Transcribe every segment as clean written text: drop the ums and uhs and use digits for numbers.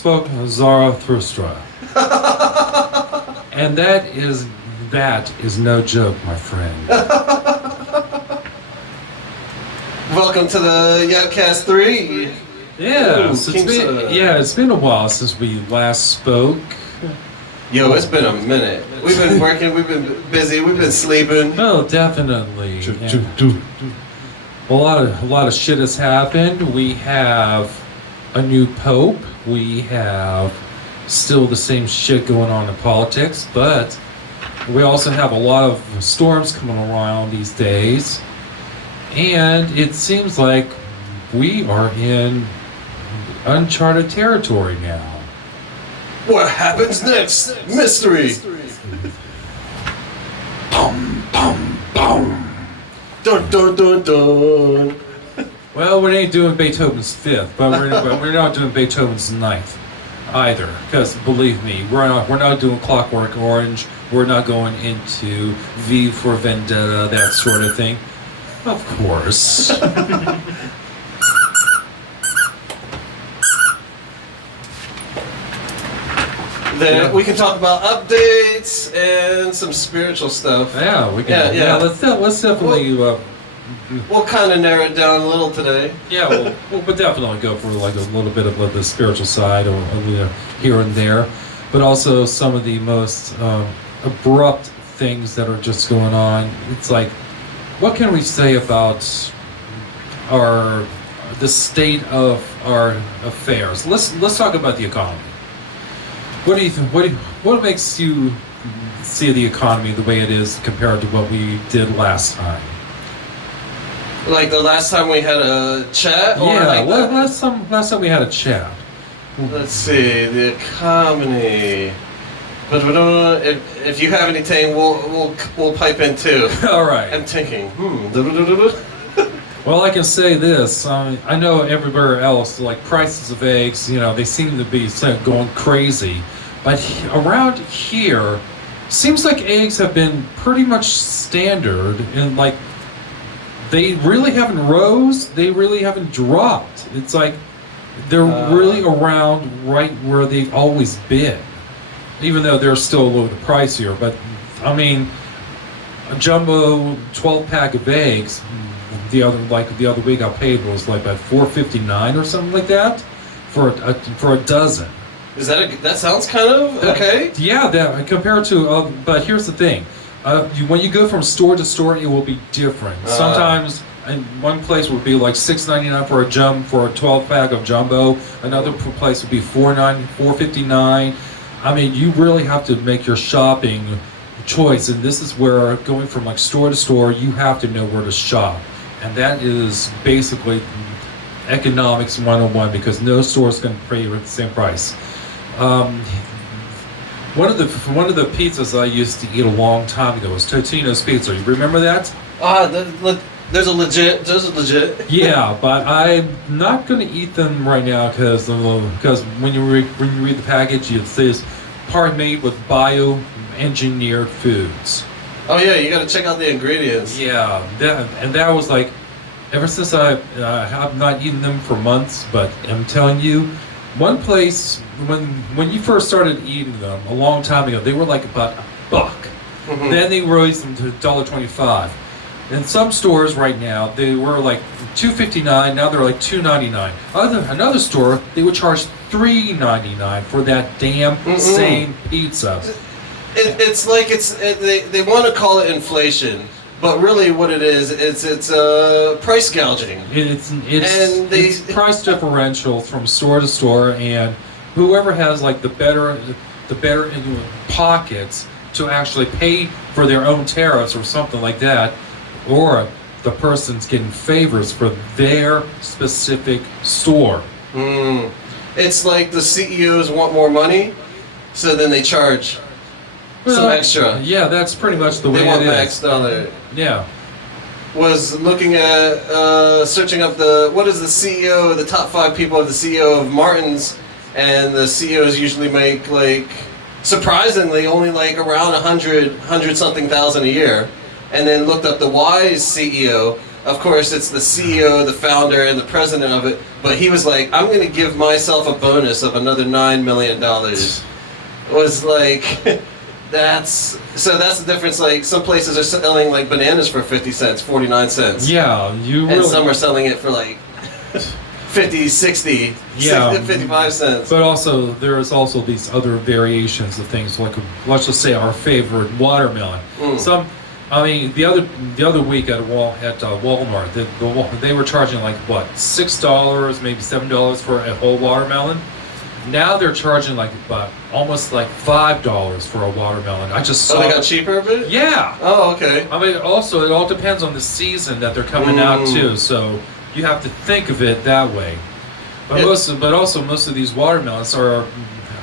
spoke Zarathustra. And that is no joke, my friend. Welcome to the Yapcast 3. Yeah, Ooh, it's been a while since we last spoke. Yo, it's been a minute. We've been working, we've been busy, we've been sleeping. Oh, definitely. A lot of shit has happened. We have a new pope. We have still the same shit going on in politics, but we also have a lot of storms coming around these days. And it seems like we are in uncharted territory now. What happens next? Mystery. Boom, boom, boom. Dun dun dun dun. Well, we ain't doing Beethoven's fifth, but we're not doing Beethoven's ninth either. Because believe me, we're not doing Clockwork Orange. We're not going into V for Vendetta, that sort of thing. Of course. Then we can talk about updates and some spiritual stuff. Yeah, we can. Yeah, let's definitely. We'll kind of narrow it down a little today. Yeah, we'll definitely go for like a little bit of the spiritual side or here and there, but also some of the most abrupt things that are just going on. It's like, what can we say about the state of our affairs? Let's talk about the economy. What do you think? What makes you see the economy the way it is compared to what we did last time? Like the last time we had a chat? Or Yeah, like last time we had a chat. Let's see, the economy. But if you have anything, we'll pipe in too. All right. I'm thinking. Well, I can say this. I know everywhere else, like prices of eggs, they seem to be going crazy. But around here, seems like eggs have been pretty much standard, and like they really haven't rose. They really haven't dropped. It's like they're really around right where they've always been, even though they're still a little bit pricier. But I mean, a jumbo 12-pack of eggs. The other week I paid was like about $4.59 or something like that for a dozen. Is that sounds kind of okay? Yeah, that compared to but here's the thing, when you go from store to store, it will be different. Sometimes in one place would be like $6.99 for a 12-pack of jumbo. Another place would be $4.59. I mean, you really have to make your shopping choice, and this is where going from like store to store, you have to know where to shop. And that is basically economics 101, because no store is going to pay you at the same price. One of the pizzas I used to eat a long time ago was Totino's Pizza. You remember that? There's a legit. Yeah, but I'm not going to eat them right now because when you read the package, it says part made with bioengineered foods. Oh yeah, you got to check out the ingredients. Yeah, that was like, ever since I've not eaten them for months, but I'm telling you, one place when you first started eating them a long time ago, they were like about $1. Mm-hmm. Then they raised them to $1.25. In some stores right now, they were like $2.59. Now they're like $2.99. Another store, they would charge $3.99 for that damn same pizza. It's like they want to call it inflation, but really what it is, it's price gouging. It's price differentials from store to store, and whoever has like the better pockets to actually pay for their own tariffs or something like that, or the person's getting favors for their specific store. It's like the CEOs want more money, so then they charge some extra. Yeah, that's pretty much the way it is. They want max dollar. Yeah. Was looking at searching up the CEO, the top 5 people of the CEO of Martin's, and the CEOs usually make like surprisingly only like around 100 something thousand a year. And then looked up the Wise CEO, of course, it's the CEO, the founder, and the president of it. But he was like, I'm going to give myself a bonus of another $9 million. Was like, that's the difference. Like, some places are selling like bananas for 50 cents, 49 cents. Yeah, And some are selling it for like 50, 60, Yeah. 55 cents. But also, there is also these other variations of things, like let's just say our favorite watermelon. I mean, the other week at Walmart, they were charging like what, $6, maybe $7 for a whole watermelon. Now they're charging like almost like $5 for a watermelon. I just saw. Oh, they got cheaper a bit? Yeah. Oh, okay. I mean, also it all depends on the season that they're coming out too. So you have to think of it that way. But most of these watermelons are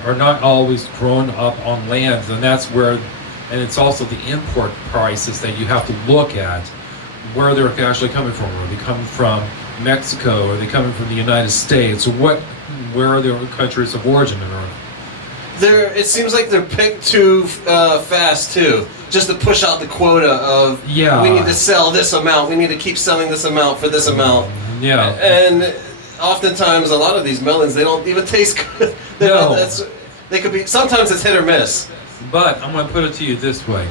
not always grown up on land, and that's where. And it's also the import prices that you have to look at, where they're actually coming from. Are they coming from Mexico? Are they coming from the United States? Or where are their countries of origin? It seems like they're picked too fast too, just to push out the quota of we need to sell this amount. We need to keep selling this amount for this amount. Yeah. And oftentimes, a lot of these melons, they don't even taste good. They could be. Sometimes it's hit or miss. But I'm going to put it to you this way.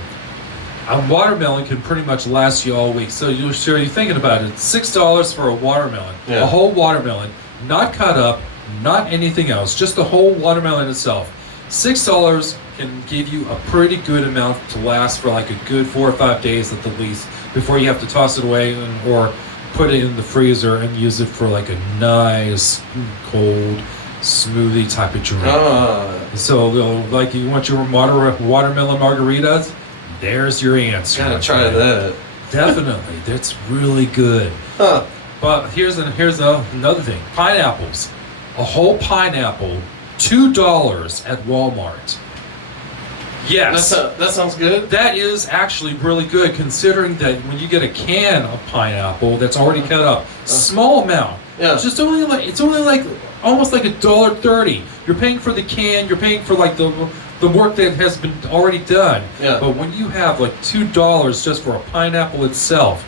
A watermelon can pretty much last you all week. So you're thinking about it. $6 for a watermelon. Yeah. A whole watermelon. Not cut up, not anything else. Just the whole watermelon itself. $6 can give you a pretty good amount to last for like a good 4 or 5 days at the least before you have to toss it away or put it in the freezer and use it for like a nice cold smoothie type of drink. So, like, you want your watermelon margaritas? There's your answer. Gotta try that. Definitely, that's really good. But here's another thing: pineapples. A whole pineapple, $2 at Walmart. Yes, that sounds good. That is actually really good, considering that when you get a can of pineapple that's already cut up, small amount. Yeah. It's only like almost like $1.30. You're paying for the can. You're paying for like the work that has been already done. Yeah. But when you have like $2 just for a pineapple itself,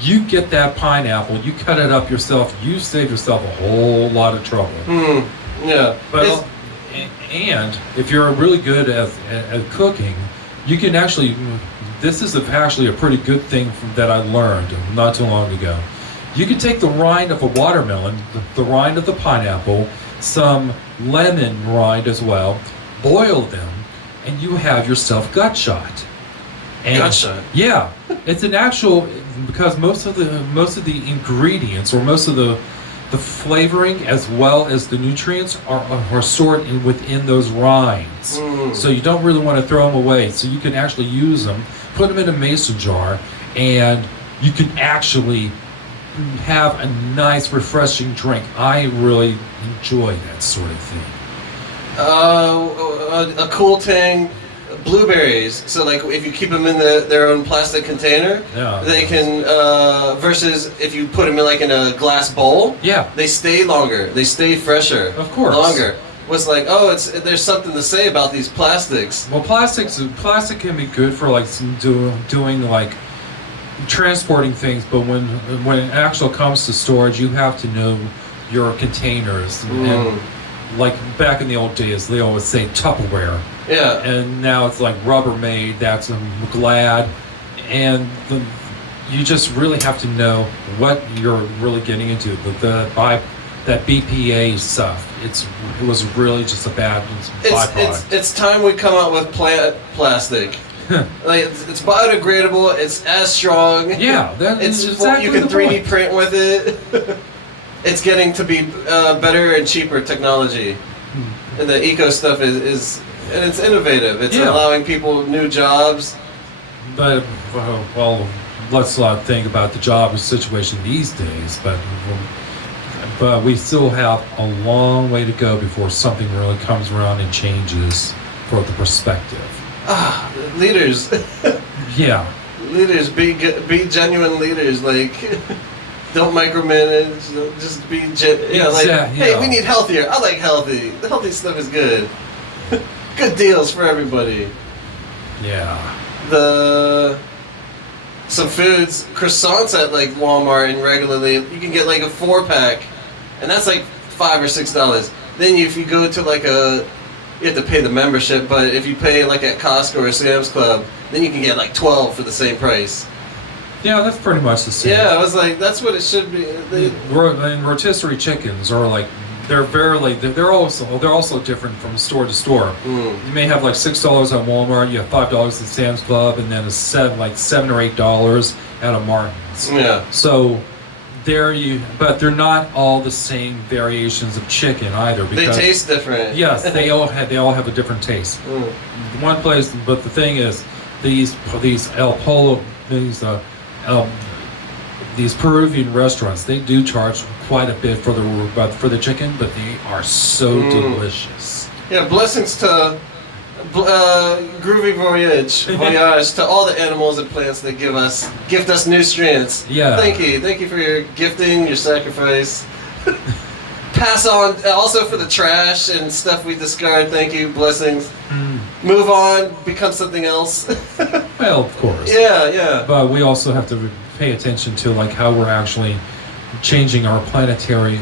you get that pineapple. You cut it up yourself. You save yourself a whole lot of trouble. Yeah. But and if you're really good at cooking, you can actually. This is actually a pretty good thing that I learned not too long ago. You can take the rind of a watermelon, the rind of the pineapple, some lemon rind as well, boil them, and you have yourself gut shot. And gut shot? Yeah, it's an actual, because most of the ingredients or most of the flavoring as well as the nutrients are stored within those rinds. So you don't really want to throw them away. So you can actually use them, put them in a mason jar, and you can actually have a nice refreshing drink. I really enjoy that sort of thing. A cool thing, blueberries. So like if you keep them in their own plastic container, they can versus if you put them in a glass bowl, they stay longer. They stay fresher. Of course. Longer. Was like, there's something to say about these plastics. Well, plastic can be good for like doing like transporting things, but when it actually comes to storage, you have to know your containers. And like back in the old days, they always say Tupperware. Yeah. And now it's like Rubbermaid. That's Glad, and you just really have to know what you're really getting into. That BPA stuff. It was really just a bad byproduct. It's time we come out with plant plastic. Like it's biodegradable. It's as strong. Yeah, it's exactly you can the 3D point. print with it. It's getting to be better and cheaper technology, and the eco stuff is and it's innovative. It's allowing people new jobs. But well, let's not think about the job situation these days. But we still have a long way to go before something really comes around and changes for the perspective. Leaders. Yeah. Leaders, be genuine leaders. Like, don't micromanage. Just be hey, we need healthier. I like healthy. The healthy stuff is good. Good deals for everybody. Yeah. some foods, croissants at like Walmart and regularly, you can get like a 4-pack, and that's like $5 or $6. Then if you go to like you have to pay the membership, but if you pay like at Costco or Sam's Club, then you can get like 12 for the same price. Yeah, that's pretty much the same. Yeah, I was like, that's what it should be. And rotisserie chickens are like they're also different from store to store. You may have like $6 at Walmart, you have $5 at Sam's Club, and then $7 or $8 at a Martin's. Yeah. So but they're not all the same variations of chicken either. Because, they taste different. Yes, they all have a different taste. One place, but the thing is, these Peruvian restaurants, they do charge quite a bit for the chicken, but they are so delicious. Yeah, blessings to Groovy Voyage to all the animals and plants that gift us nutrients. Yeah. Thank you for your gifting, your sacrifice. Pass on also for the trash and stuff we discard. Thank you, blessings. Move on, become something else. Well, of course. Yeah. But we also have to pay attention to like how we're actually changing our planetary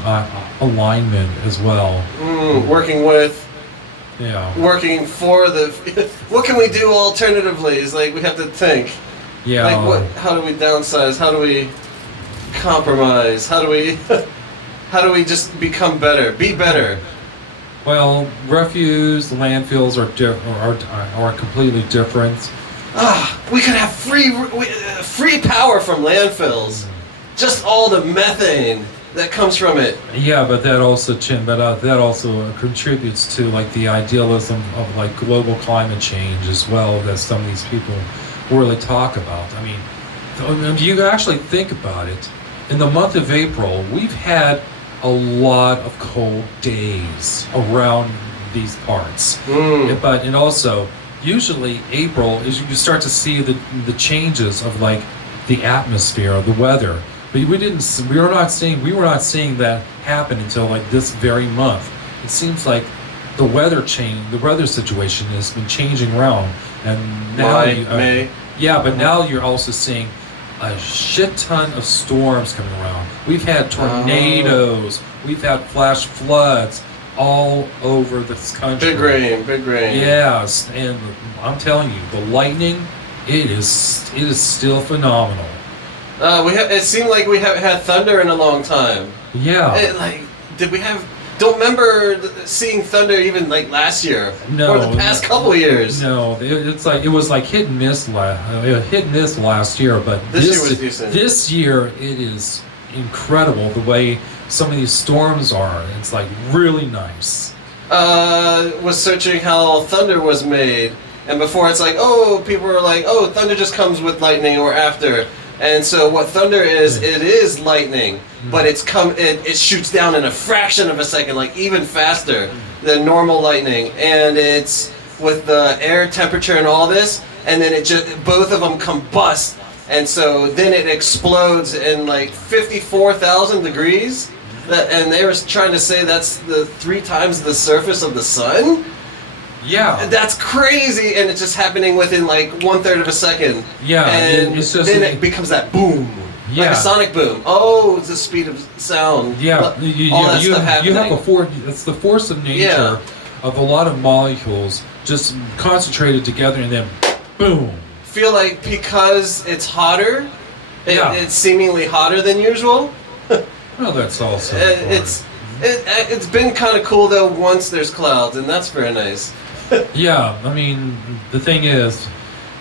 alignment as well. Working with. Yeah. Working for what can we do alternatively? Is like we have to think. Yeah. Like how do we downsize? How do we compromise? How do we just become better? Be better. Well, refuse landfills are completely different. We could have free power from landfills. Just all the methane that comes from it. Yeah, but that also contributes to like the idealism of like global climate change as well, that some of these people really talk about. I mean, if you actually think about it, in the month of April, we've had a lot of cold days around these parts. And also, usually April is you start to see the changes of like the atmosphere, the weather. But we were not seeing that happen until like this very month. It seems like the weather situation has been changing around, and now May. Yeah, but now you're also seeing a shit ton of storms coming around. We've had tornadoes, we've had flash floods all over this country. Big rain. Yes, and I'm telling you, the lightning, it is still phenomenal. It seemed like we haven't had thunder in a long time. Yeah. Don't remember seeing thunder even like last year. No. Or the past couple years. No, it was like hit and miss last year, but this year was decent. This year it is incredible the way some of these storms are. It's like really nice. Was searching how thunder was made, and before it's like, people were like, thunder just comes with lightning or after. And so what thunder is, it is lightning, but it shoots down in a fraction of a second, like even faster than normal lightning. And it's with the air temperature and all this, and then both of them combust. And so then it explodes in like 54,000 degrees. And they were trying to say that's 3 times the surface of the sun. Yeah. That's crazy, and it's just happening within like 1/3 of a second. Yeah. And it's just, then it becomes that boom. Yeah. Like a sonic boom. It's the speed of sound. Yeah. All that stuff happening. You have it's the force of nature of a lot of molecules just concentrated together and then boom. Feel like because it's hotter, it's seemingly hotter than usual. Well, that's also It's been kind of cool though once there's clouds, and that's very nice. Yeah, I mean, the thing is,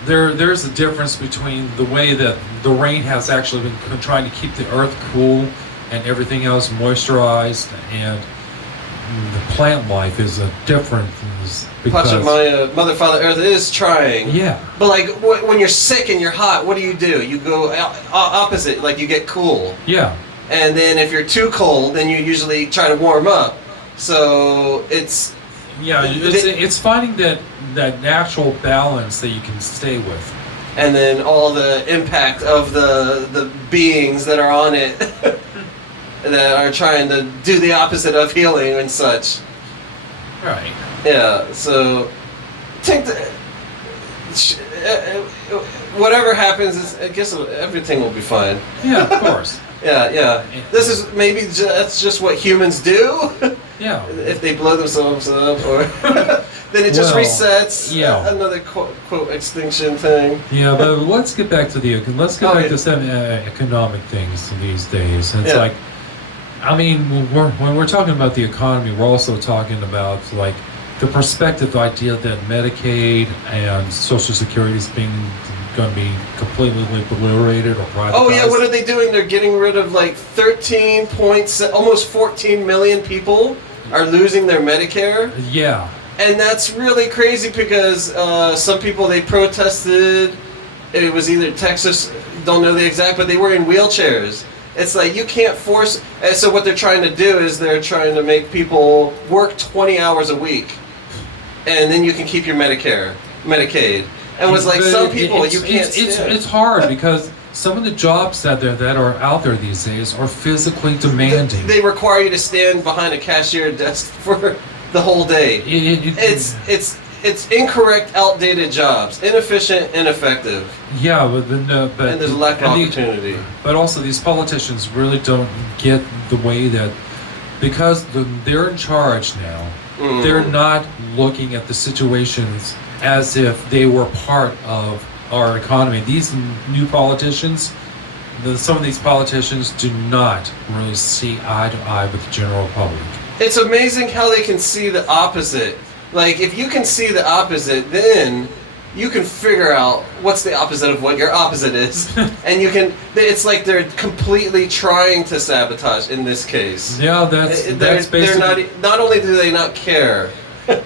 there's a difference between the way that the rain has actually been trying to keep the earth cool and everything else moisturized, and the plant life is a different because my Mother Father Earth is trying. Yeah. But like when you're sick and you're hot, what do? You go opposite, like you get cool. Yeah. And then if you're too cold, then you usually try to warm up. So it's... Yeah, it's finding that natural balance that you can stay with. And then all the impact of the beings that are on it that are trying to do the opposite of healing and such. Right. Yeah, so... whatever happens, I guess everything will be fine. Yeah, of course. Yeah. This is maybe that's just what humans do. Yeah. If they blow themselves up, or then it just resets. Yeah. Another quote extinction thing. Yeah, but let's get back to back to some economic things these days. It's like, I mean, when we're talking about the economy, we're also talking about like the perspective idea that Medicaid and Social Security is going to be completely obliterated or privatized. Oh yeah, what are they doing? They're getting rid of like 13 points, almost 14 million people are losing their Medicare. Yeah. And that's really crazy because some people, they protested. It was either Texas, don't know the exact, but they were in wheelchairs. It's like you can't force. So what they're trying to do is they're trying to make people work 20 hours a week, and then you can keep your Medicaid. And it was like some people you can't. It's hard because some of the jobs that are out there these days are physically demanding. They require you to stand behind a cashier desk for the whole day. It's incorrect, outdated jobs, inefficient, ineffective. Yeah, but and there's a lack of opportunity. But also, these politicians really don't get the way that, because they're in charge now. They're not looking at the situations as if they were part of our economy. These new politicians, some of these politicians do not really see eye to eye with the general public. It's amazing how they can see the opposite. Like, if you can see the opposite, then you can figure out what's the opposite of what your opposite is. And you can, it's like they're completely trying to sabotage in this case. Yeah, that's basically... They're not only do they not care,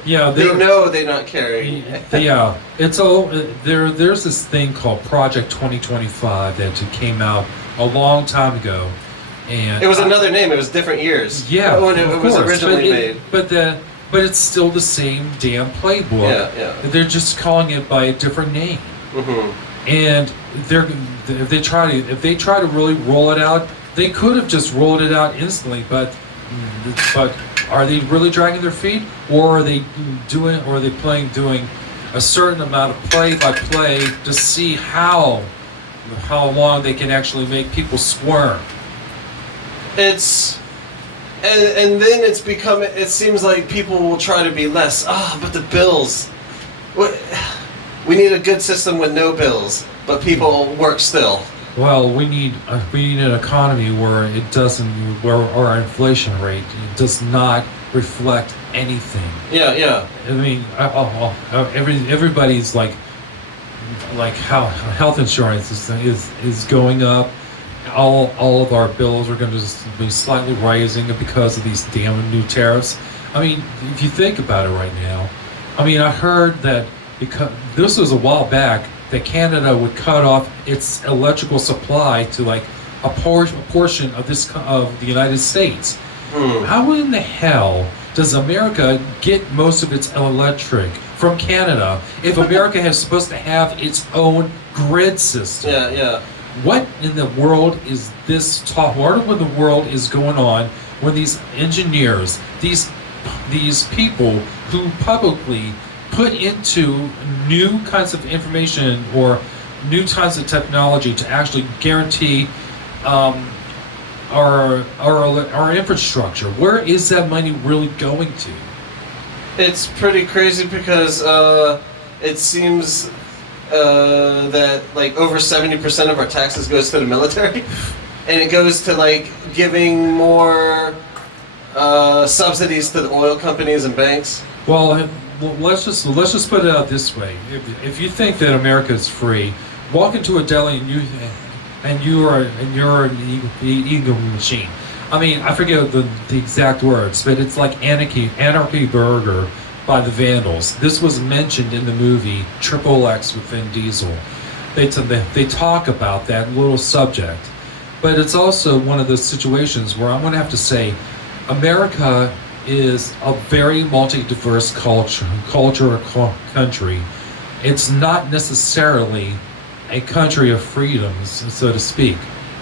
yeah, they know they're not caring. Yeah, it's all there's this thing called Project 2025 that came out a long time ago, and it was another name. It was different years. Yeah, when it was originally made. But it's still the same damn playbook. Yeah. They're just calling it by a different name. And if they try to really roll it out, they could have just rolled it out instantly. But are they really dragging their feet, or are they doing a certain amount of play-by-play to see how long they can actually make people squirm? And then it's become. It seems like people will try to be less. But the bills. We need a good system with no bills, but people work still. Well, we need an economy where our inflation rate does not reflect anything. Yeah. I mean, everybody's like how health insurance is going up. All of our bills are going to just be slightly rising because of these damn new tariffs. I mean, if you think about it right now, I mean, I heard that because this was a while back that Canada would cut off its electrical supply to like a portion of the United States. How in the hell does America get most of its electric from Canada if America is supposed to have its own grid system? Yeah. What in the world is this talk? What in the world is going on when these engineers, these people who publicly put into new kinds of information or new kinds of technology to actually guarantee our infrastructure? Where is that money really going to? It's pretty crazy because it seems that like over 70% of our taxes goes to the military, and it goes to like giving more subsidies to the oil companies and banks. Well, let's just put it out this way: if you think that America is free, walk into a deli and you're an ego machine. I mean, I forget the exact words, but it's like anarchy burger by the Vandals. This was mentioned in the movie XXX with Vin Diesel. They talk about that little subject, but it's also one of those situations where I'm going to have to say, America is a very multi-diverse country. It's not necessarily a country of freedoms, so to speak.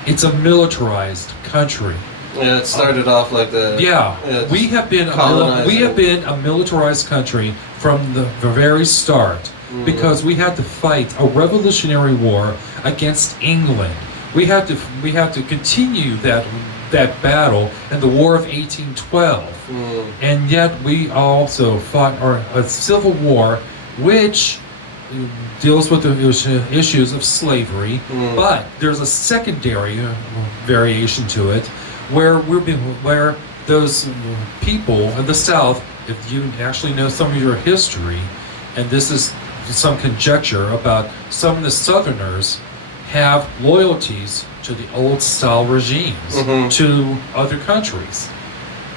It's a militarized country. Yeah, it started off like that. Yeah, we have been a militarized country from the very start. because we had to fight a revolutionary war against England. We had to continue that battle in the War of 1812, and yet we also fought a civil war, which deals with the issues of slavery, but there's a secondary variation to it, where those people in the South, if you actually know some of your history, and this is some conjecture about some of the Southerners have loyalties to the old style regimes, to other countries.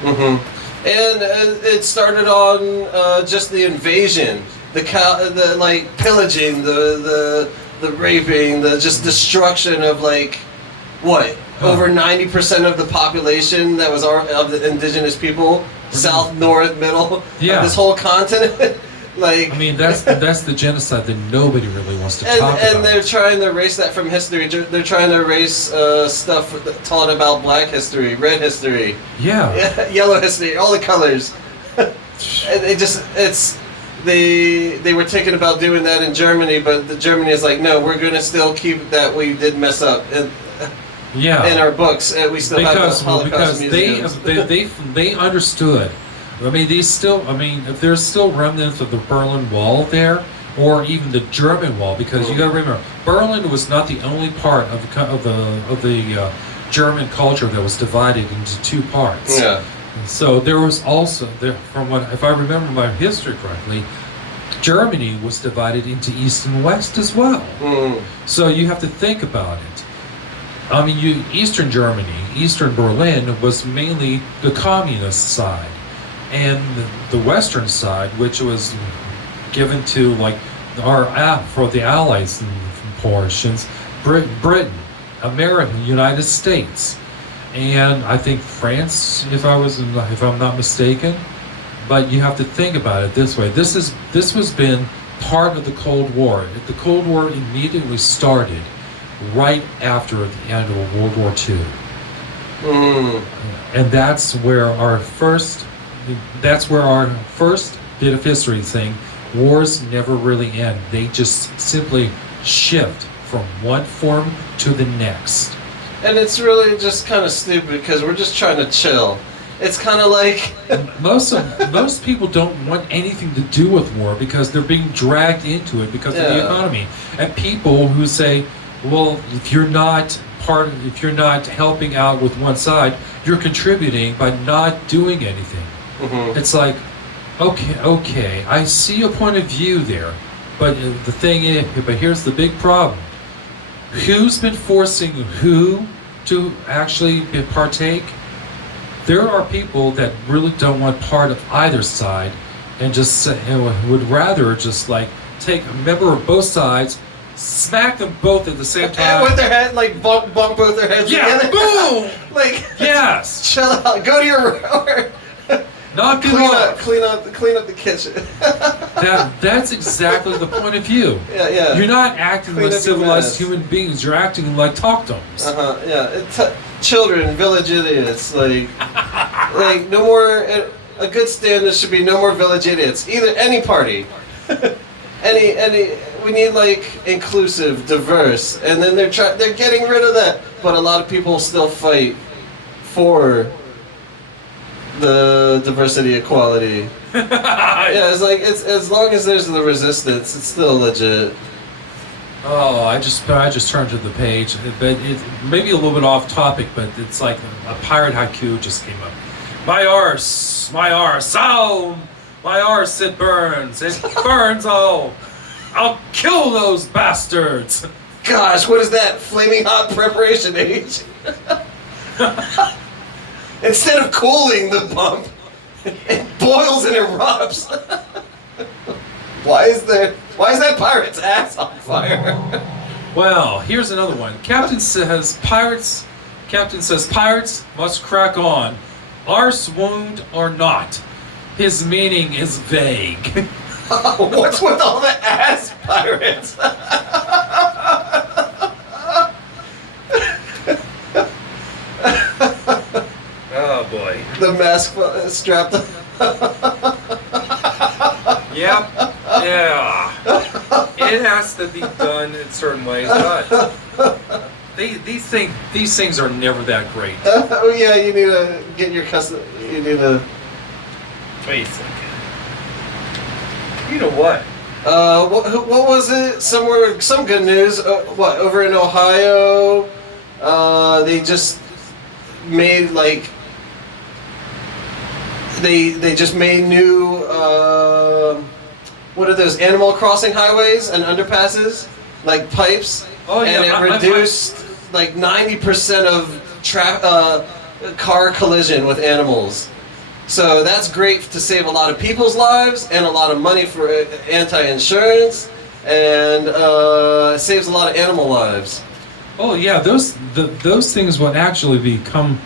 And it started on just the invasion, the like pillaging, the raping, the just destruction of like over 90% of the population that was of the indigenous people, south, north, middle, of this whole continent. Like, I mean, that's the genocide that nobody really wants to talk about. And they're trying to erase that from history. They're trying to erase stuff taught about black history, red history, yellow history, all the colors. And they were thinking about doing that in Germany, but Germany is like, no, we're gonna still keep that we did mess up in our books. We still have the Holocaust museums. they understood. I mean, if there's still remnants of the Berlin Wall there, or even the German Wall, because you got to remember, Berlin was not the only part of the German culture that was divided into two parts. Yeah. So there was also if I remember my history correctly, Germany was divided into East and West as well. So you have to think about it. I mean, Eastern Germany, Eastern Berlin was mainly the communist side. And the western side, which was given to for the Allies portions, Britain, America, United States, and I think France, if I'm not mistaken. But you have to think about it this way: this was been part of the Cold War. The Cold War immediately started right after the end of World War II, and that's where our first bit of history saying wars never really end. They just simply shift from one form to the next. And it's really just kind of stupid because we're just trying to chill. It's kind of like most people don't want anything to do with war because they're being dragged into it because of the economy. And people who say, well, if you're not helping out with one side, you're contributing by not doing anything. It's like, okay, I see a point of view there, but the thing is, here's the big problem. Who's been forcing who to actually partake? There are people that really don't want part of either side and would rather just take a member of both sides, smack them both at the same time. With their head, bump both their heads together. Boom! Yes! Chill out. Go to your room. Knock it off. Clean up the kitchen. That's exactly the point of view. Yeah. You're not acting like civilized human beings. You're acting like talkdoms. Children, village idiots. No more. A good standard should be no more village idiots. Either any party. any. We need inclusive, diverse, and then they're getting rid of that. But a lot of people still fight for the diversity, equality. It's as long as there's the resistance, it's still legit. Oh, I just turned to the page, but it maybe a little bit off topic, but it's like a pirate haiku just came up. My arse, oh, my arse, it burns, oh, I'll kill those bastards. Gosh, what is that? Flaming hot preparation age? Instead of cooling the pump, it boils and erupts. Why is that pirate's ass on fire? Well, here's another one. Captain says pirates must crack on, arse wound or not. His meaning is vague. What's with all the ass pirates? Oh boy. The mask strapped up. Yep. Yeah. it has to be done in certain ways, but these things are never that great. Oh yeah, you need to get your custom. You need to. Wait a second. You know what? What was it? Some good news. What, over in Ohio? They just made like. They just made new. What are those Animal Crossing highways and underpasses? Like pipes. Oh yeah. And it reduced like 90% of car collision with animals. So that's great to save a lot of people's lives and a lot of money for anti-insurance, and saves a lot of animal lives. Oh yeah, those things would actually become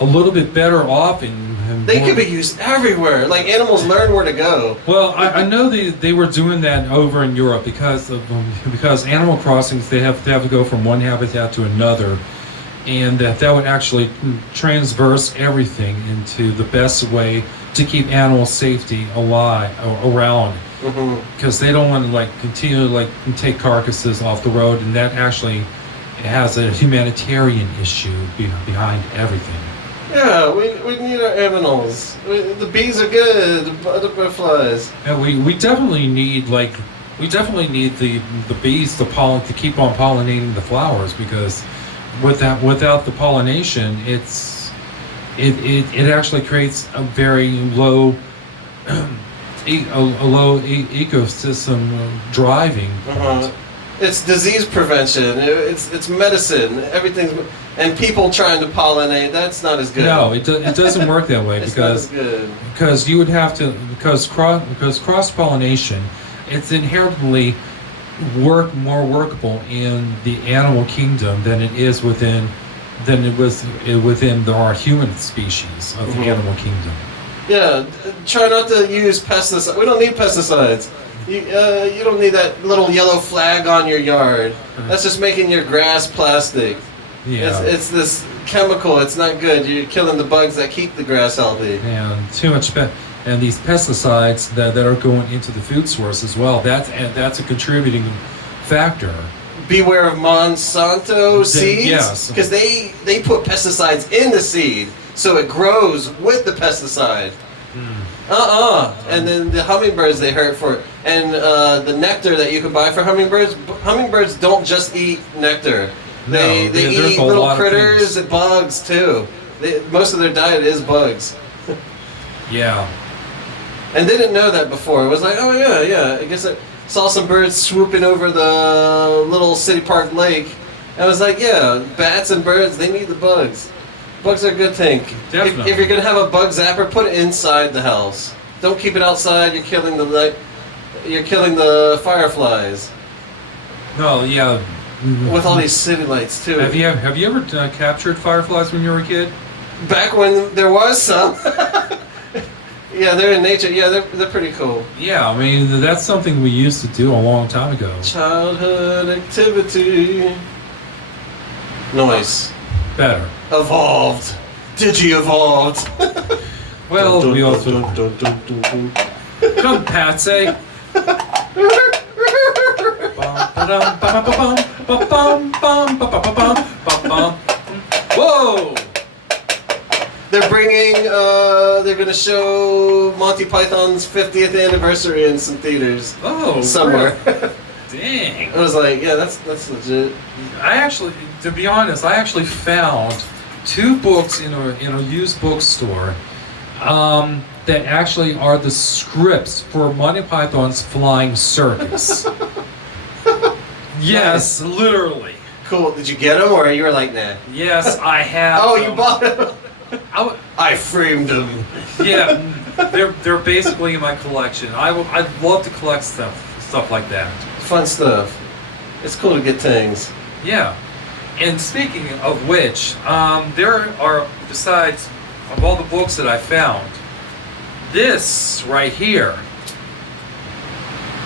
a little bit better off and They could be used everywhere. Like animals learn where to go. Well, I know they were doing that over in Europe because Animal Crossings they have to go from one habitat to another, and that would actually transverse everything into the best way to keep animal safety alive around, because they don't want to like continue to like take carcasses off the road, and that actually has a humanitarian issue behind everything. Yeah, we need our animals. The bees are good. The butterflies. Yeah, we definitely need the bees to keep on pollinating the flowers, because without the pollination, it actually creates a very low ecosystem driving. It's disease prevention. It's medicine. Everything's and people trying to pollinate. That's not as good. No, it doesn't work that way It's because not as good. because you would have to because cross pollination, it's inherently more workable in the animal kingdom than it is within our human species of the animal kingdom. Yeah, try not to use pesticides. We don't need pesticides. You don't need that little yellow flag on your yard. That's just making your grass plastic. Yeah. It's this chemical. It's not good. You're killing the bugs that keep the grass healthy. And too much and these pesticides that are going into the food source as well. That's a contributing factor. Beware of Monsanto seeds. Yes. Because they put pesticides in the seed, so it grows with the pesticide. And then the hummingbirds they hurt for it. And the nectar that you can buy for hummingbirds don't just eat nectar. They eat little critters and bugs too. Most of their diet is bugs. Yeah. And they didn't know that before. It was like, oh yeah. I guess I saw some birds swooping over the little city park lake. And I was like, yeah, bats and birds, they need the bugs. Bugs are a good thing. Definitely. If you're gonna have a bug zapper, put it inside the house. Don't keep it outside. You're killing the fireflies. No, yeah. With all these city lights too. Have you ever captured fireflies when you were a kid? Back when there was some. Yeah, they're in nature. Yeah, they're pretty cool. Yeah, I mean that's something we used to do a long time ago. Childhood activity. Noise. Better. Evolved. Digi-evolved. Well, we also come Patsy. Whoa! They're gonna show Monty Python's 50th anniversary in some theaters. Oh, somewhere. Really? Dang. I was like, yeah, that's legit. To be honest, I actually found 2 books in a used bookstore that actually are the scripts for Monty Python's Flying Circus. Yes, literally. Cool. Did you get them, or you were like, nah? Yes, I have. Oh, them. you bought them. I framed them. Yeah, they're basically in my collection. I'd love to collect stuff like that. Fun stuff. It's cool to get things. Yeah. And speaking of which, there are, besides of all the books that I found, this right here.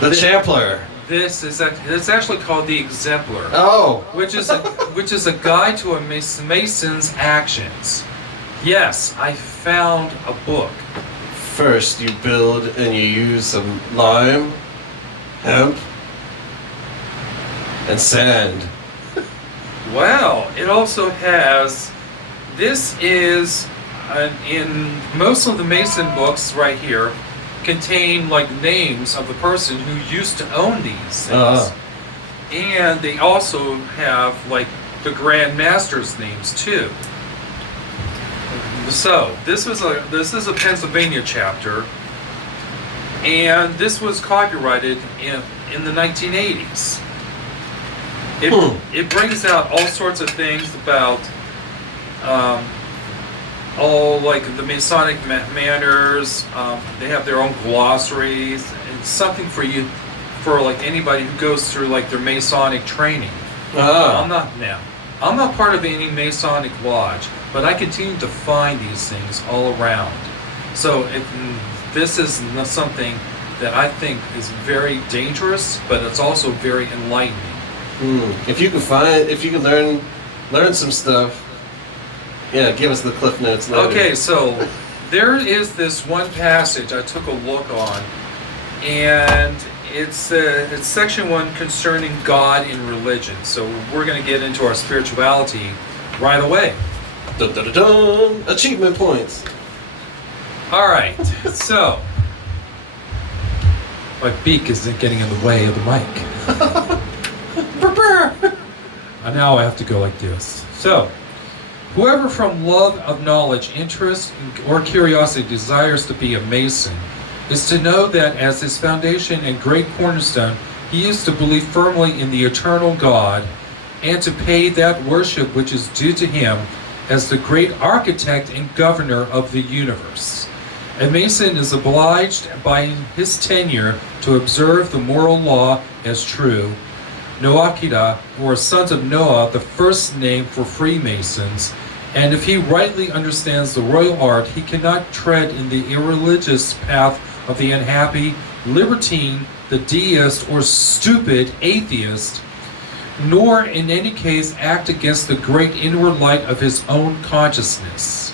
The Champler. It's actually called the Exemplar. Oh. Which is a guide to a mason's actions. Yes, I found a book. First, you build and you use some lime, hemp, And sand. Well, it also has, this is, in most of the Mason books right here, contain like names of the person who used to own these things. And they also have like the Grand Master's names too. So this is a Pennsylvania chapter, and this was copyrighted in the 1980s. It brings out all sorts of things about all like the Masonic manners. They have their own glossaries. It's something for like anybody who goes through like their Masonic training. I'm not part of any Masonic lodge, but I continue to find these things all around. So this is something that I think is very dangerous, but it's also very enlightening. If you can learn some stuff, yeah, give us the cliff notes later. Okay, so there is this one passage I took a look on, and it's section 1 concerning God and religion. So we're going to get into our spirituality right away. Dun, dun, dun, dun. Achievement points. All right, so my beak isn't getting in the way of the mic. And now I have to go like this. So, whoever from love of knowledge, interest, or curiosity desires to be a Mason is to know that as his foundation and great cornerstone, he is to believe firmly in the eternal God and to pay that worship which is due to him as the great architect and governor of the universe. A Mason is obliged by his tenure to observe the moral law as true, Noachida, or sons of Noah, the first name for Freemasons, and if he rightly understands the royal art, he cannot tread in the irreligious path of the unhappy libertine, the deist, or stupid atheist, nor in any case act against the great inward light of his own consciousness.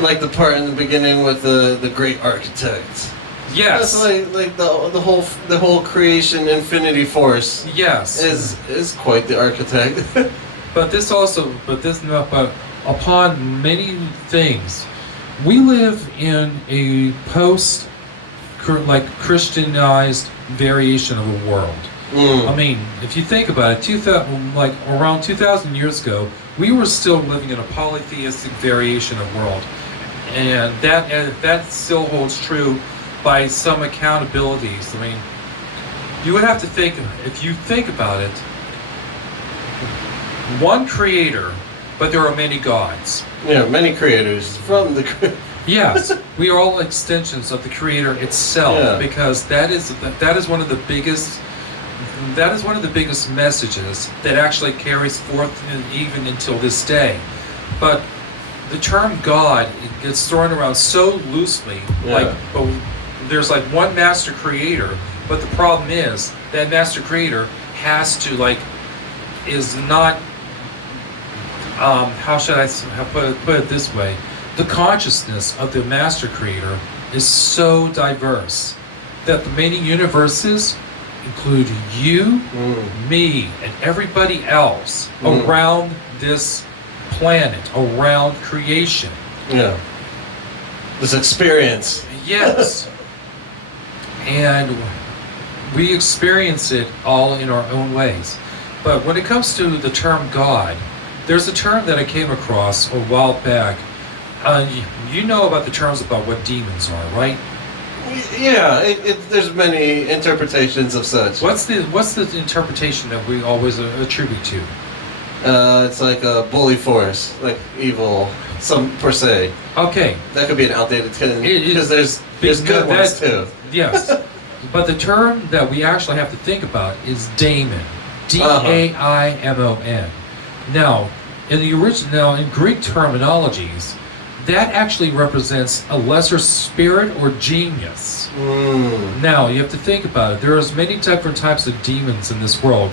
Like the part in the beginning with the great architect. Yes. That's like the whole creation infinity force. Yes. Is quite the architect. But upon many things, we live in a Christianized variation of a world. I mean, if you think about it, around 2,000 years ago, we were still living in a polytheistic variation of world, and that still holds true by some accountabilities. I mean, you would have to think, if you think about it, one creator, but there are many gods. Yeah, many creators from the. Yes, we are all extensions of the creator itself, because that is one of the biggest. That is one of the biggest messages that actually carries forth even until this day. But the term God, it gets thrown around so loosely, but there's like one master creator, but the problem is that master creator has to is not, how should I put it this way, the consciousness of the master creator is so diverse that the many universes include you, me, and everybody else around this planet, around creation. Yeah. This experience. Yes. And we experience it all in our own ways. But when it comes to the term God, there's a term that I came across a while back. You know about the terms about what demons are, right? Yeah, there's many interpretations of such. What's the interpretation that we always attribute to? It's like a bully force, like evil, some per se. Okay. That could be an outdated term, because there's good ones too. Yes. But the term that we actually have to think about is daemon. D-A-I-M-O-N. Now, in Greek terminologies, that actually represents a lesser spirit or genius. Now, you have to think about it. There's many different types of demons in this world,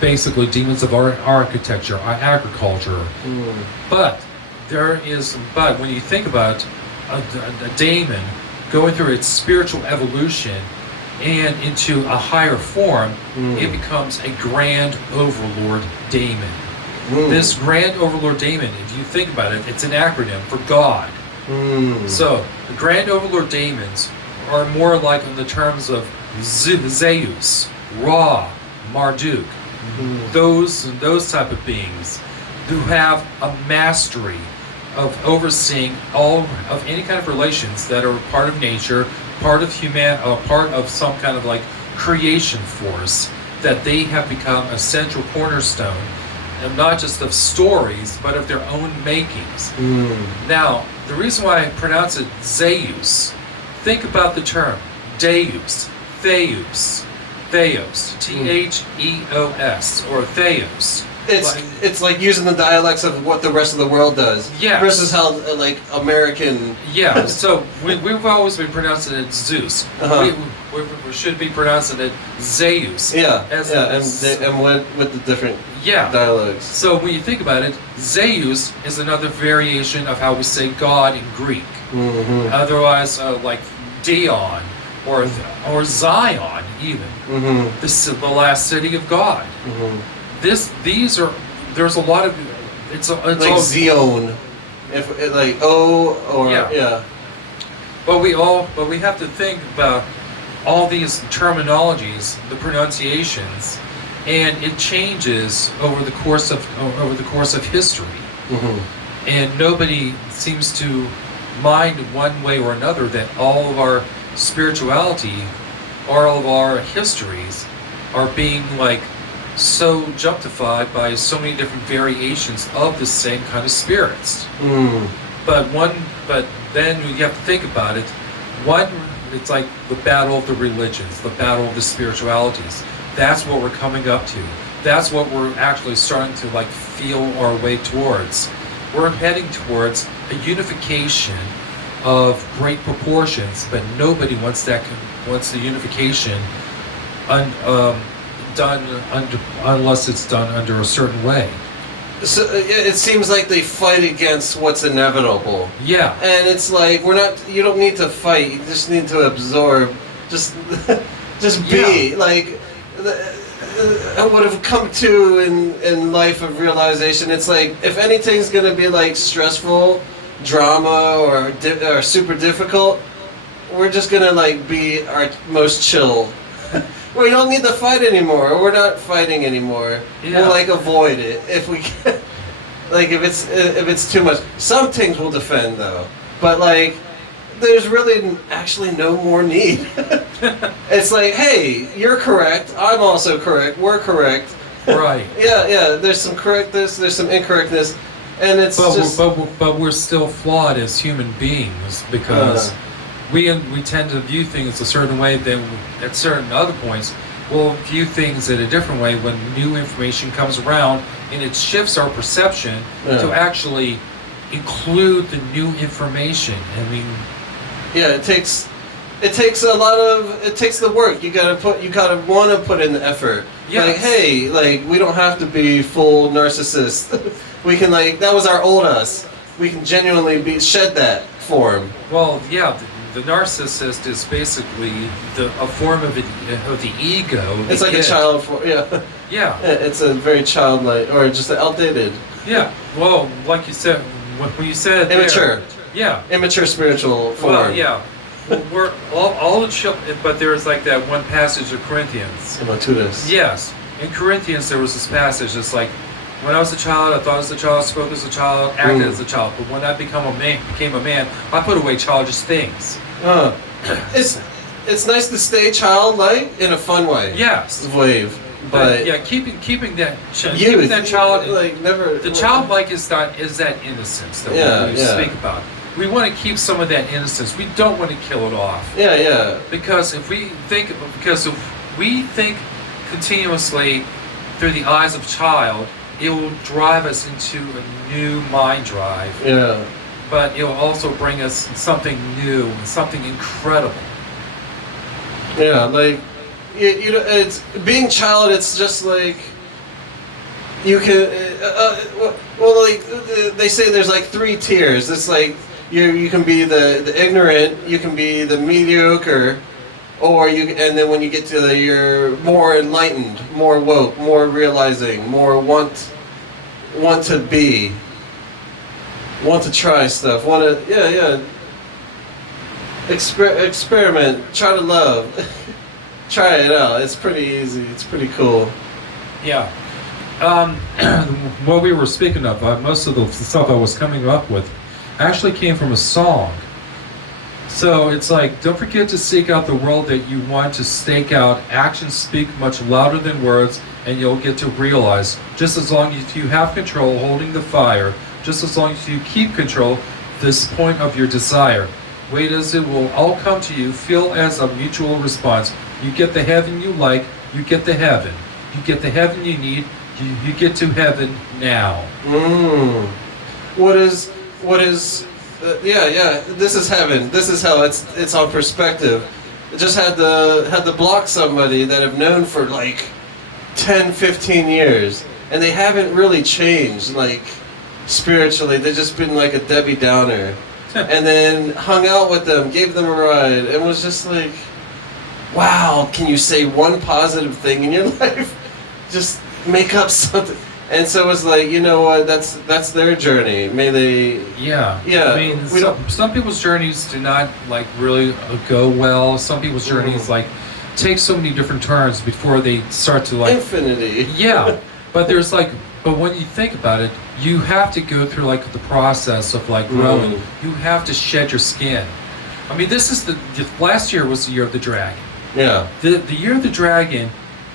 basically demons of architecture, agriculture. But when you think about a daemon, going through its spiritual evolution and into a higher form, it becomes a grand overlord daemon. This grand overlord daemon, if you think about it, it's an acronym for God. So the grand overlord daemons are more like in the terms of Zeus, Ra, Marduk, those type of beings who have a mastery of overseeing all of any kind of relations that are part of nature, part of part of some kind of like creation force, that they have become a central cornerstone, and not just of stories, but of their own makings. Now, the reason why I pronounce it Zeus, think about the term Deus, Theos, Theos, or Theos. It's like using the dialects of what the rest of the world does. Yes. Versus how like American. Yeah. So we've always been pronouncing it Zeus. We should be pronouncing it Zeus. Yeah. And with the different dialects. So when you think about it, Zeus is another variation of how we say God in Greek. Otherwise, like Dion or Zion, even. This is the last city of God. There's a lot of it's like all, Zion, if like But we have to think about all these terminologies, the pronunciations, and it changes over the course of history. And nobody seems to mind one way or another that all of our spirituality, all of our histories, are being like so justified by so many different variations of the same kind of spirits. But then you have to think about it. It's like the battle of the religions, the battle of the spiritualities. That's what we're coming up to. That's what we're actually starting to like feel our way towards. We're heading towards a unification of great proportions, but nobody wants the unification done unless it's done under a certain way. So it seems like they fight against what's inevitable. Yeah. And it's like you don't need to fight, you just need to absorb. Just be. Like what have come to in life of realization, it's like if anything's gonna be like stressful, drama or super difficult, we're just gonna like be our most chill. We don't need to fight anymore. We're not fighting anymore. We'll like avoid it if we can. Like if it's too much. Some things we'll defend though, but like there's really actually no more need. It's like, hey, you're correct. I'm also correct. We're correct. Right. Yeah. There's some correctness. There's some incorrectness, and it's but we're still flawed as human beings because. We tend to view things a certain way, then at certain other points we'll view things in a different way when new information comes around, and it shifts our perception to actually include the new information. I mean, it takes the work. You gotta want to put in the effort. Yes. Like, hey, like we don't have to be full narcissist. We can that was our old us. We can genuinely shed that form. Well, yeah. The narcissist is basically a form of the ego. It's like a child form, Yeah. It's a very childlike, or just outdated. Yeah. Well, like you said, when you said immature. Immature spiritual form. Well, yeah. We're all the children, but there's like that one passage of Corinthians. Immaturus. Yes. In Corinthians, there was this passage. It's like, when I was a child, I thought as a child, spoke as a child, acted as a child. But when I became a man, I put away childish things. It's nice to stay childlike in a fun way. Yes. Wave. But keeping that child like never. The childlike is that innocence that we speak about. We want to keep some of that innocence. We don't want to kill it off. Yeah. Because if we think continuously through the eyes of a child, it will drive us into a new mind drive. Yeah. But it will also bring us something new and something incredible. Yeah, like it's being child. It's just like you can. Well, like they say, there's like 3 tiers. It's like You can be the ignorant, you can be the mediocre, and then when you get to you're more enlightened, more woke, more realizing, more want to be, want to try stuff, experiment, try to love, try it out. It's pretty easy. It's pretty cool. Yeah. What we were speaking of, most of the stuff I was coming up with actually came from a song. So it's like, don't forget to seek out the world that you want to stake out. Actions speak much louder than words, and you'll get to realize, just as long as you have control holding the fire, just as long as you keep control, this point of your desire. Wait as it will all come to you, feel as a mutual response. You get the heaven you like, you get the heaven. You get the heaven you need, you get to heaven now. What is this is heaven. This is how it's on perspective. Just had to block somebody that I've known for like 10, 15 years, and they haven't really changed like spiritually. They've just been like a Debbie Downer. And then hung out with them, gave them a ride, and was just like, wow, can you say one positive thing in your life? Just make up something. And so it was like, you know what, that's their journey. May they... Yeah. Yeah. I mean, some people's journeys do not, like, really go well. Some people's journeys, like, take so many different turns before they start to, like... Infinity. Yeah. But there's, like... But when you think about it, you have to go through, like, the process of, like, growing. You have to shed your skin. I mean, this is the last year was the year of the dragon. Yeah. The year of the dragon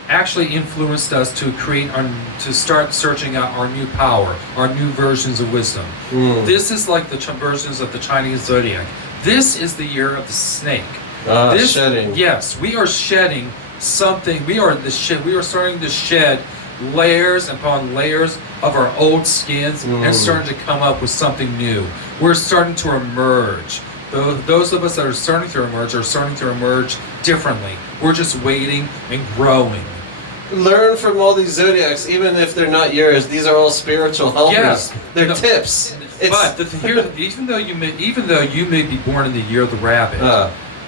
actually influenced us to to start searching out our new power, our new versions of wisdom. This is like the versions of the Chinese zodiac. This is the year of the snake. Shedding. Yes, we are shedding something. We are starting to shed layers upon layers of our old skins and starting to come up with something new. We're starting to emerge. Those of us that are starting to emerge differently. We're just waiting and growing. Learn from all these zodiacs, even if they're not yours. These are all spiritual helpers. Yes. They're tips. But even though you may be born in the year of the rabbit,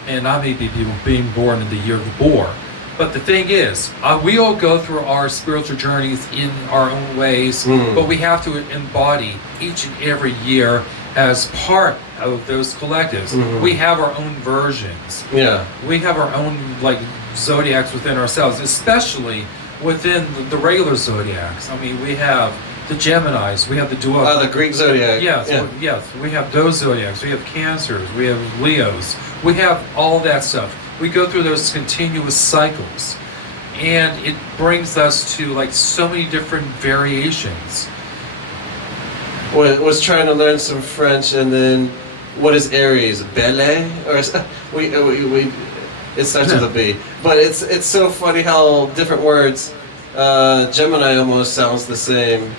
and I may be being born in the year of the boar, but the thing is, we all go through our spiritual journeys in our own ways, but we have to embody each and every year as part of those collectives. We have our own versions. Yeah. We have our own like zodiacs within ourselves, especially within the regular zodiacs. I mean, we have the Geminis, we have the duo. The Greek zodiac. Yes, yes. We have those zodiacs. We have Cancers. We have Leos. We have all that stuff. We go through those continuous cycles, and it brings us to like so many different variations. Was trying to learn some French, and then what is Aries? Belle? Or it starts with a B. But it's so funny how different words. Gemini almost sounds the same.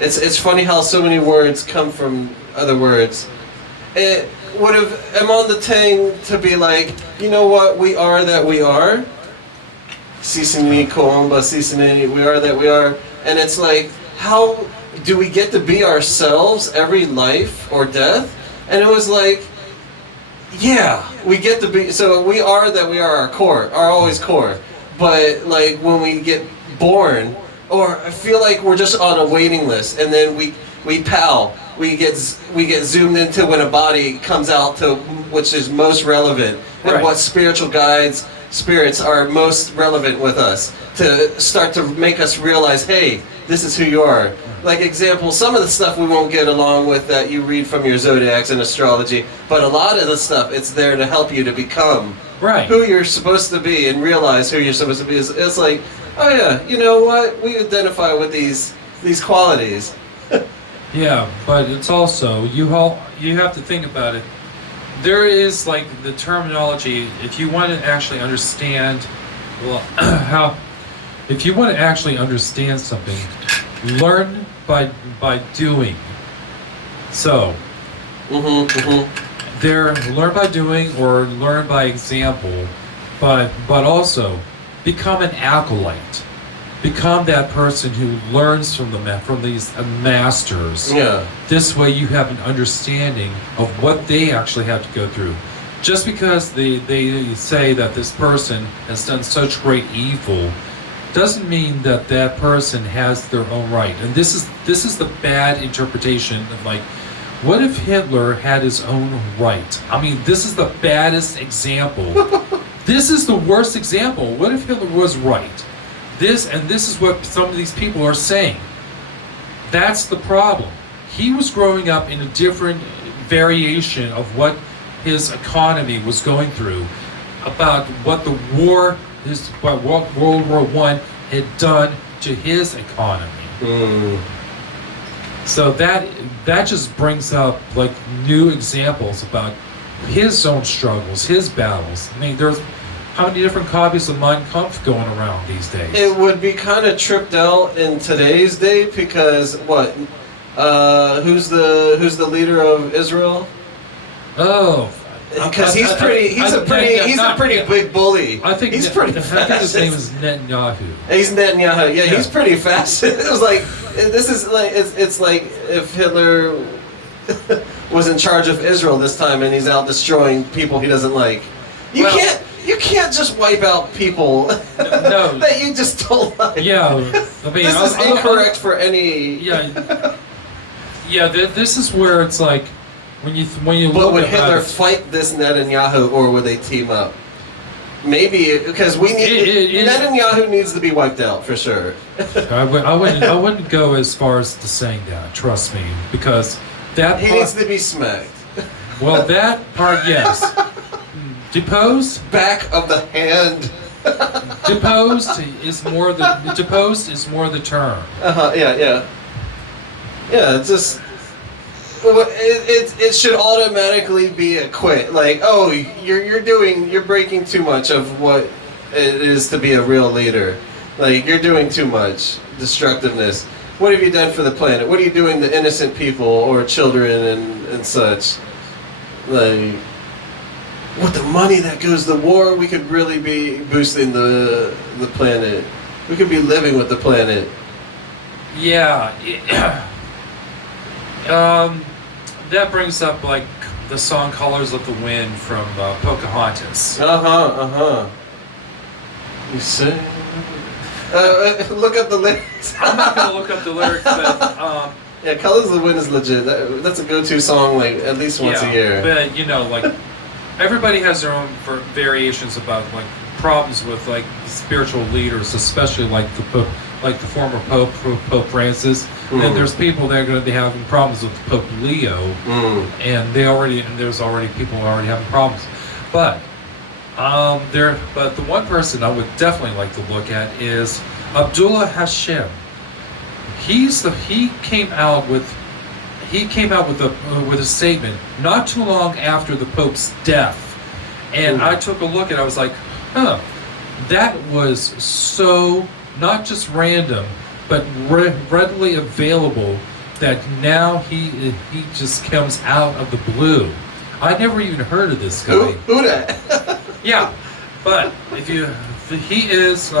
It's funny how so many words come from other words. It would have. I'm on the thing to be like, you know what? We are that we are. Sisini Koamba Sisini. We are that we are. And it's like, how do we get to be ourselves every life or death? And it was like, yeah, we get to be. So we are that we are our core, our always core. But like when we get born, or I feel like we're just on a waiting list, and then we pal. We get zoomed into when a body comes out to which is most relevant, and what spiritual guides, spirits are most relevant with us to start to make us realize, hey, this is who you are. Like example, some of the stuff we won't get along with that you read from your zodiacs and astrology, but a lot of the stuff, it's there to help you to become who you're supposed to be and realize who you're supposed to be. It's like, oh yeah, you know what? We identify with these qualities. Yeah, but it's also you have to think about it. There is like the terminology. If you want to actually understand, if you want to actually understand something, learn by doing. So, there learn by doing or learn by example, but also become an acolyte. become that person who learns from these masters. Yeah. This way you have an understanding of what they actually have to go through. Just because they say that this person has done such great evil doesn't mean that that person has their own right. And this is the bad interpretation of, like, what if Hitler had his own right? I mean, this is the baddest example. This is the worst example. What if Hitler was right? This is what some of these people are saying. That's the problem. He was growing up in a different variation of what his economy was going through, about what the war, what World War I had done to his economy. So that just brings up, like, new examples about his own struggles, his battles. I mean, there's how many different copies of Mein Kampf going around these days? It would be kind of tripped out in today's day because what? Who's the leader of Israel? Oh, because he's a pretty big bully. I think he's pretty I fast. think his name is Netanyahu. He's Netanyahu. Yeah, he's pretty fast. It was like, this is like, it's like if Hitler was in charge of Israel this time and he's out destroying people he doesn't like. You can't just wipe out people no. that you just don't like. Yeah, I mean, this is incorrect for any. Yeah, yeah. This is where it's like when you But look would at Hitler fight this Netanyahu, or would they team up? Maybe because we need Netanyahu needs to be wiped out for sure. I wouldn't go as far as to saying that. Trust me, because that he needs to be smacked. Well, that part, yes. Deposed? Back of the hand. Deposed is more the term. Yeah. It's just it should automatically be a quit. Like, oh, you're breaking too much of what it is to be a real leader. Like, you're doing too much destructiveness. What have you done for the planet? What are you doing to innocent people or children and such? Like, with the money that goes to war, we could really be boosting the planet. We could be living with the planet. Yeah. That brings up, like, the song "Colors of the Wind" from Pocahontas. You say? Look up the lyrics. I'm not gonna look up the lyrics, but yeah, "Colors of the Wind" is legit. That's a go-to song, like, at least once a year. But you know, like, everybody has their own variations about, like, problems with, like, spiritual leaders, especially like the former Pope Francis. And there's people that are going to be having problems with Pope Leo, and there's already people who are already having problems. But the one person I would definitely like to look at is Abdullah Hashem. He came out with a statement not too long after the Pope's death, and I took a look and I was like, that was so not just random, but readily available, that now he just comes out of the blue. I never even heard of this guy. Who that? Yeah, but he is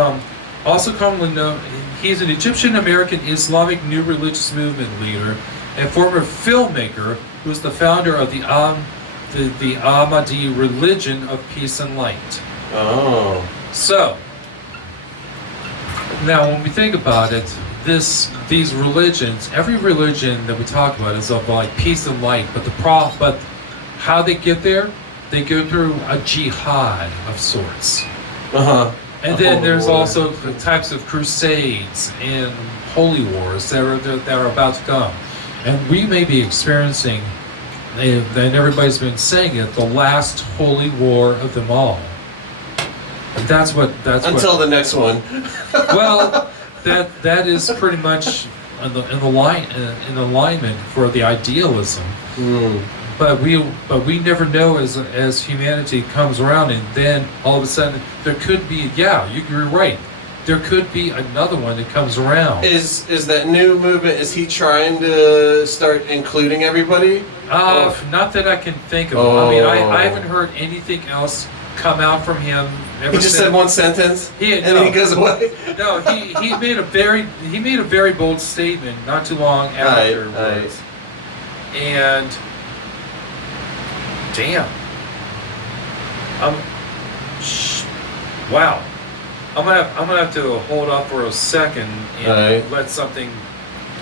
also commonly known. He's an Egyptian American Islamic New Religious Movement leader and former filmmaker who is the founder of the Ahmadi religion of peace and light. Oh. So, now when we think about it, these religions, every religion that we talk about is of, like, peace and light, but how they get there, they go through a jihad of sorts. And then there's also the types of crusades and holy wars that are about to come. And we may be experiencing, and everybody's been saying it, the last holy war of them all. And that's until the next one. Well, that is pretty much in alignment for the idealism. But we never know as humanity comes around, and then all of a sudden there could be, you're right, there could be another one that comes around. Is that new movement, is he trying to start including everybody? Not that I can think of. I mean, I haven't heard anything else come out from him. He just said one sentence, and then he goes away. No, he made a very bold statement not too long afterwards. And damn, wow. I'm gonna have to hold up for a second and let something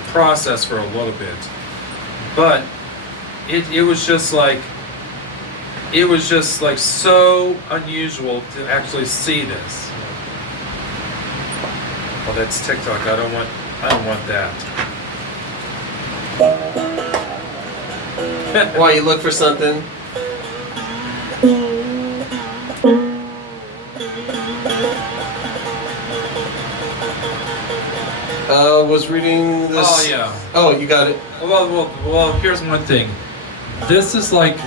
process for a little bit. But it was just like so unusual to actually see this. Oh, that's TikTok. I don't want that. Why, you look for something? Was reading this. Oh yeah. Oh, you got it. Well. Here's one thing. This is like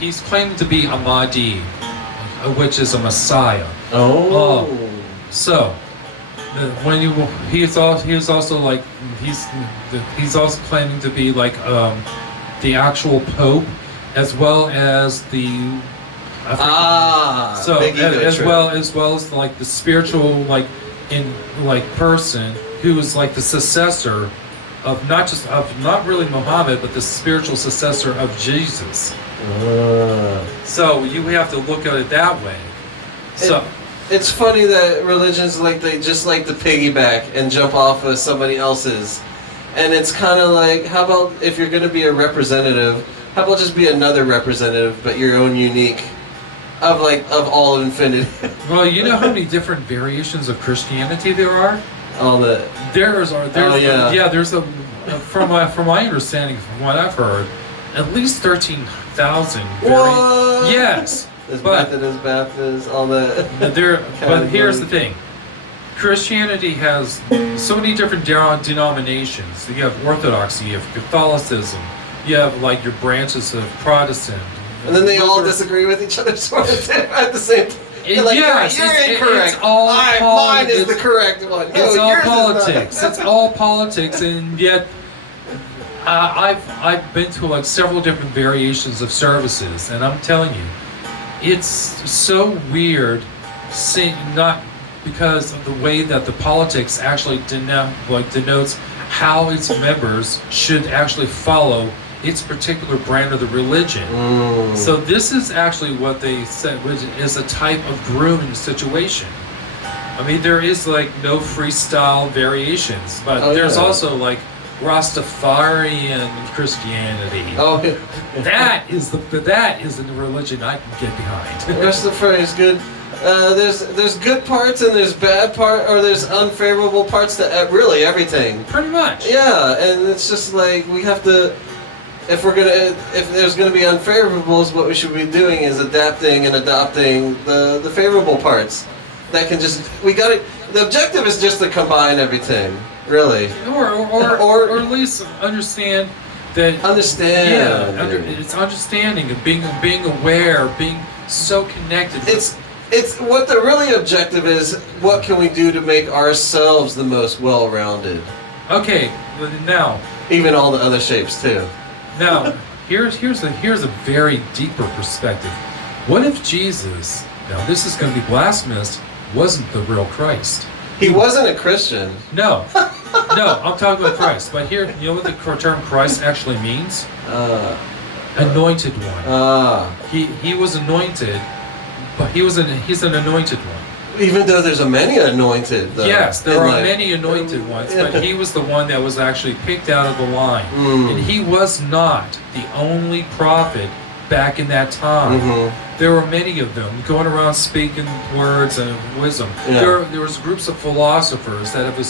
he's claiming to be a Mahdi, which is a Messiah. Oh. So when he's also like he's also claiming to be like the actual Pope, as well as the so as well as like the spiritual like person who is like the successor of not really Muhammad, but the spiritual successor of Jesus. So you have to look at it that way. So it's funny that religions they just like to piggyback and jump off of somebody else's, and it's kind of like, how about if you're going to be a representative, how about just be another representative, but your own unique of all infinity. Well, you know how many different variations of Christianity there are? There's from my understanding, from what I've heard, at least 13,000. Yes. There's Baptist, all that. But here's the thing. Christianity has so many different denominations. You have Orthodoxy, you have Catholicism, you have like your branches of Protestant. And then they all disagree with each other sort of at the same time. Yes, you're incorrect. It's all mine is the correct one. No, it's all politics. It's all politics, and yet I've been to like several different variations of services, and I'm telling you, it's so weird, not because of the way that the politics actually denotes how its members should actually follow its particular brand of the religion. So this is actually what they said, which is a type of grooming situation. I mean, there is like no freestyle variations, but there's also like Rastafarian Christianity. Oh, yeah. that is the religion I can get behind. Rastafari is good. There's good parts and there's bad part, or there's unfavorable parts to really everything. Pretty much. Yeah, and it's just like we have to. If there's gonna be unfavorables, what we should be doing is adapting and adopting the favorable parts. That can the objective is just to combine everything, really. Or at least understand that. Understand. Yeah, it's understanding and being aware, being so connected. It's what the really objective is. What can we do to make ourselves the most well-rounded? Okay, but now. Even all the other shapes too. Now, here's a very deeper perspective. What if Jesus, now this is going to be blasphemous, wasn't the real Christ? He wasn't a Christian. No, I'm talking about Christ. But here, you know what the term Christ actually means? Anointed one. He was anointed, but he's an anointed one. Even though there's many anointed, though. Yes, there are many anointed ones, but he was the one that was actually picked out of the line. And he was not the only prophet back in that time. There were many of them going around speaking words and wisdom. There was groups of philosophers that have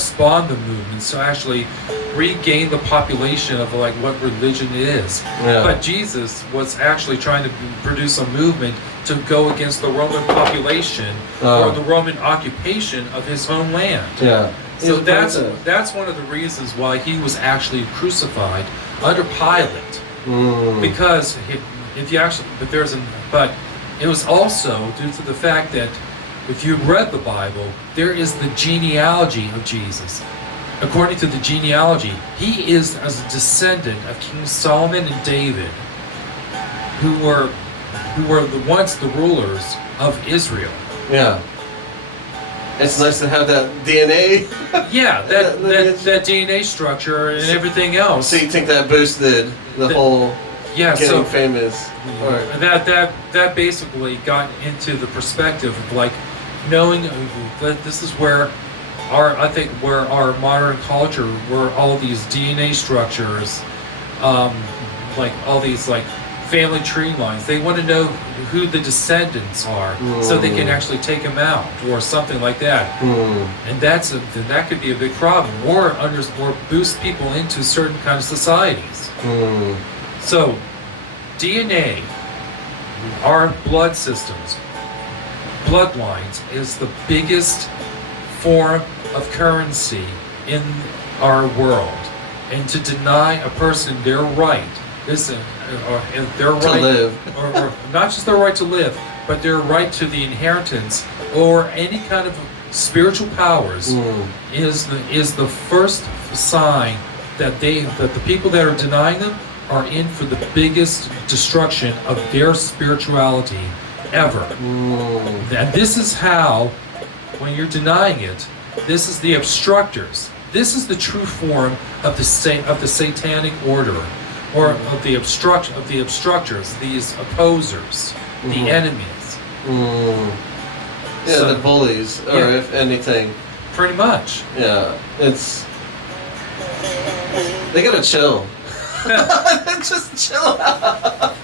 spawned the movements to actually regain the population of like what religion is. But Jesus was actually trying to produce a movement to go against the Roman population or the Roman occupation of his homeland. So that's one of the reasons why he was actually crucified under Pilate. Because but it was also due to the fact that if you read the Bible, there is the genealogy of Jesus. According to the genealogy, he is as a descendant of King Solomon and David, who were who were once the rulers of Israel. Yeah. It's nice to have that DNA. Yeah, that DNA structure and everything else. So you think that boosted the whole getting famous? Or That basically got into the perspective of like knowing that this is where our modern culture, where all these DNA structures, like all these like family tree lines, they want to know who the descendants are, so they can actually take them out or something like that. And that could be a big problem, or boost people into certain kind of societies. So DNA, our blood systems, bloodlines, is the biggest form of currency in our world, and to deny a person their right, their right to live, or not just their right to live, but their right to the inheritance or any kind of spiritual powers, is the first sign that the people that are denying them are in for the biggest destruction of their spirituality ever. And this is how, when you're denying it, this is the obstructors. This is the true form of the satanic order, or of the obstructors, these opposers, the enemies. Yeah, so, the bullies, or if anything. Pretty much. Yeah, they gotta chill. Just chill out.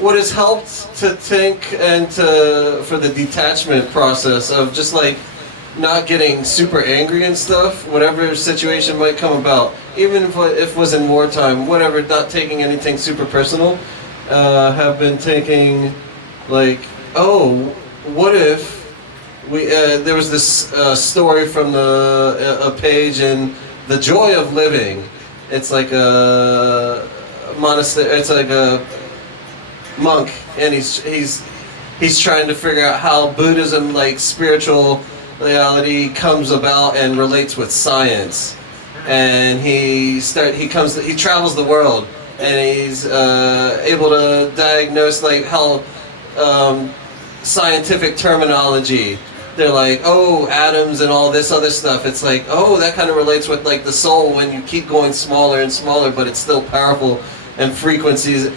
What has helped to think and for the detachment process of just like not getting super angry and stuff, whatever situation might come about, even if it was in wartime, whatever, not taking anything super personal, have been taking like, oh, what if there was this story from a page in The Joy of Living. It's like a monastery, it's like a monk, and he's trying to figure out how Buddhism, like spiritual reality, comes about and relates with science. And he travels the world, and he's able to diagnose like how scientific terminology. They're like, oh, atoms and all this other stuff. It's like, oh, that kind of relates with like the soul when you keep going smaller and smaller, but it's still powerful, and frequencies. And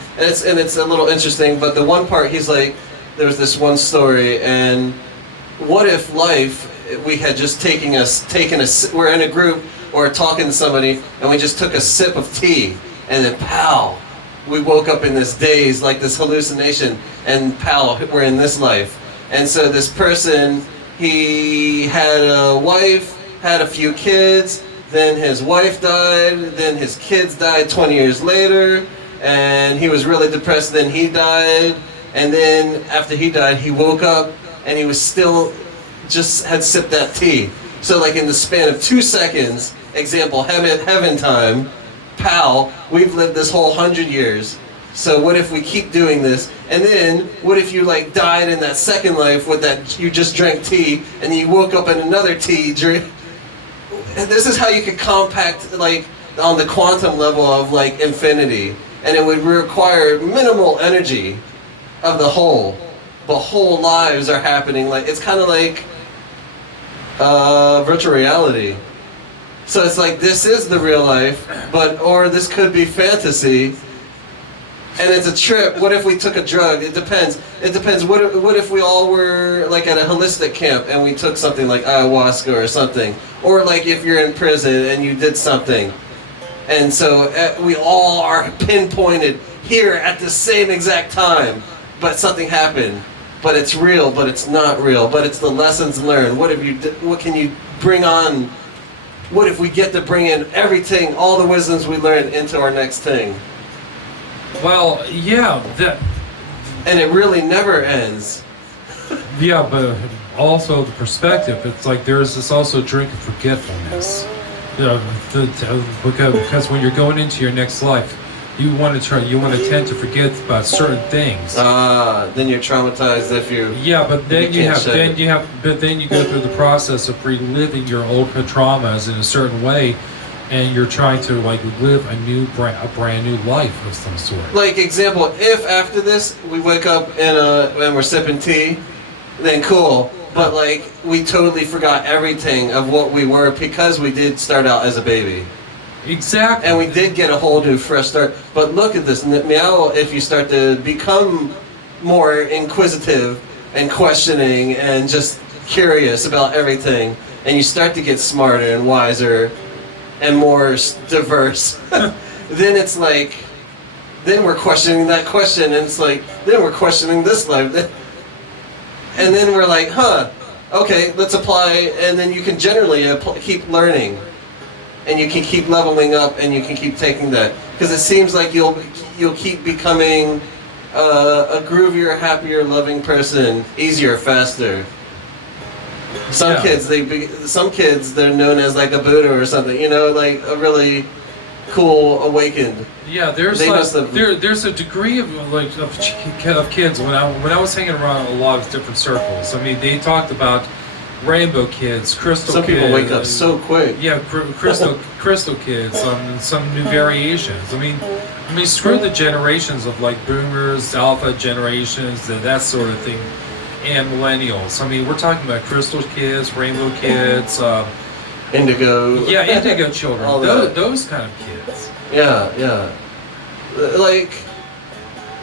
it's a little interesting. But the one part, he's like, there was this one story, and what if life, we had just we're in a group or talking to somebody, and we just took a sip of tea, and then pow, we woke up in this daze, like this hallucination, and pow, we're in this life. And so this person, he had a wife, had a few kids, then his wife died, then his kids died 20 years later, and he was really depressed, then he died, and then after he died, he woke up, and he was still, just had sipped that tea. So like in the span of 2 seconds, example, heaven time, pow, we've lived this whole 100 years. So what if we keep doing this? And then what if you like died in that second life with that, you just drank tea and you woke up in another tea drink? And this is how you could compact like on the quantum level of like infinity. And it would require minimal energy of the whole. But whole lives are happening. Like it's kind of like virtual reality. So it's like this is the real life, or this could be fantasy. And it's a trip. What if we took a drug? It depends. What if we all were like at a holistic camp and we took something like ayahuasca or something? Or like if you're in prison and you did something. And so we all are pinpointed here at the same exact time. But something happened. But it's real, but it's not real. But it's the lessons learned. What can you bring on? What if we get to bring in everything, all the wisdoms we learned into our next thing? Well, yeah, and it really never ends. Yeah, but also the perspective. It's like there's this also drink of forgetfulness. Because when you're going into your next life, you want to tend to forget about certain things. Then you're traumatized if you. Yeah, but then you go through the process of reliving your old traumas in a certain way, and you're trying to like live a brand new life of some sort. Like example, if after this we wake up and we're sipping tea, then cool. But like we totally forgot everything of what we were because we did start out as a baby. Exactly. And we did get a whole new fresh start. But look at this now. If you start to become more inquisitive and questioning and just curious about everything, and you start to get smarter and wiser and more diverse, then it's like, then we're questioning that question, and it's like, then we're questioning this life. And then we're like, huh, okay, let's apply, and then you can generally keep learning, and you can keep leveling up, and you can keep taking that, because it seems like you'll keep becoming a groovier, happier, loving person, easier, faster. Some kids, they're known as like a Buddha or something, you know, like a really cool awakened. Yeah, there's there's a degree of kids when I was hanging around a lot of different circles. I mean, they talked about rainbow kids, crystal Some kids. people wake up so quick. Yeah, crystal kids, some new variations. I mean, screw the generations of like boomers, alpha generations, that sort of thing, and millennials. I mean, we're talking about crystal kids, rainbow kids, indigo. Yeah, indigo children. All those kind of kids. Yeah. Like,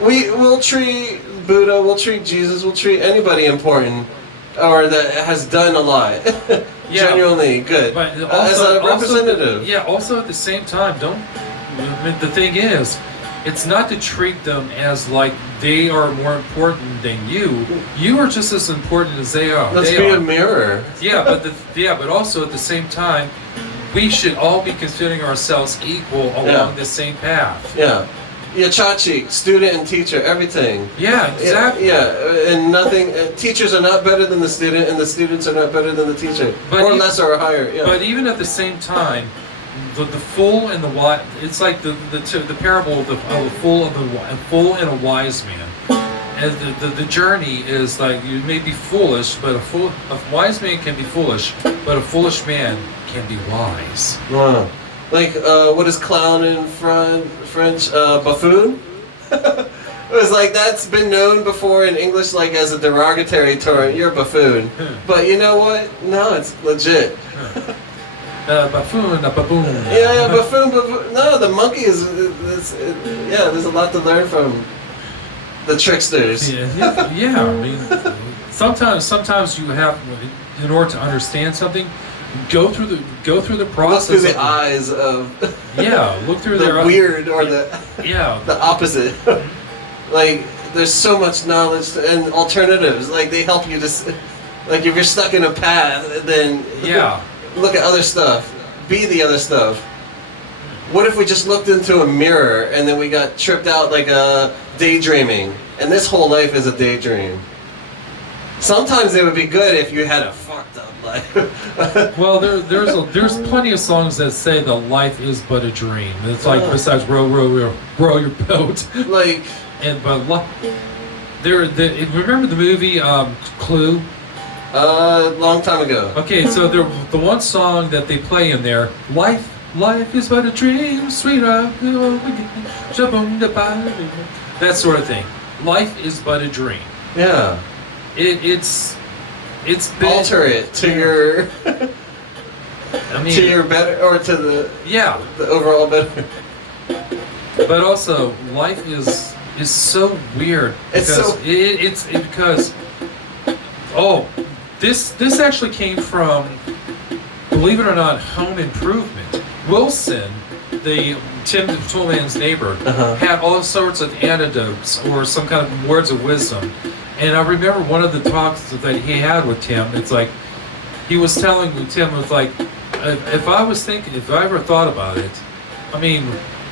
we'll treat Buddha, we'll treat Jesus, we'll treat anybody important or that has done a lot. Yeah. Genuinely good. But As a representative. Also at the same time, the thing is, it's not to treat them as like they are more important than you. You are just as important as they are. Let's be a mirror. Yeah, but also at the same time, we should all be considering ourselves equal along the same path. Yeah. Yachaka, student and teacher, everything. Yeah, exactly. Yeah, and nothing. Teachers are not better than the student, and the students are not better than the teacher, or lesser or higher. Yeah. But even at the same time, the fool and the wise. It's like the parable of the fool and a wise man. And the journey is like you may be foolish, but a wise man can be foolish, but a foolish man can be wise. Wow. Like, what is clown in French? Buffoon? It was like, that's been known before in English like as a derogatory term. You're a buffoon. But you know what? No, it's legit. Buffoon, a baboon. Yeah, buffoon. No, the monkey yeah, there's a lot to learn from the tricksters. Yeah. I mean, sometimes you have, in order to understand something, go through the process. Look through the eyes of. Look through the their weird or the. The opposite. Like, there's so much knowledge and alternatives. Like, they help you to. Like, if you're stuck in a path, then. Look at other stuff. Be the other stuff. What if we just looked into a mirror and then we got tripped out like daydreaming, and this whole life is a daydream? Sometimes it would be good if you had a fucked up life. Well, there's plenty of songs that say that life is but a dream. It's like besides row your boat. Like, remember the movie Clue? Long time ago. Okay, so the one song that they play in there, life is but a dream, sweetheart. That sort of thing. Life is but a dream. Yeah. It's been, alter it to your to your better, or to the overall better. But also, life is so weird because this actually came from, believe it or not, Home Improvement. Wilson, the Tim the Toolman's neighbor, had all sorts of anecdotes or some kind of words of wisdom. And I remember one of the talks that he had with Tim. It's like he was telling Tim, was like, if I ever thought about it, I mean,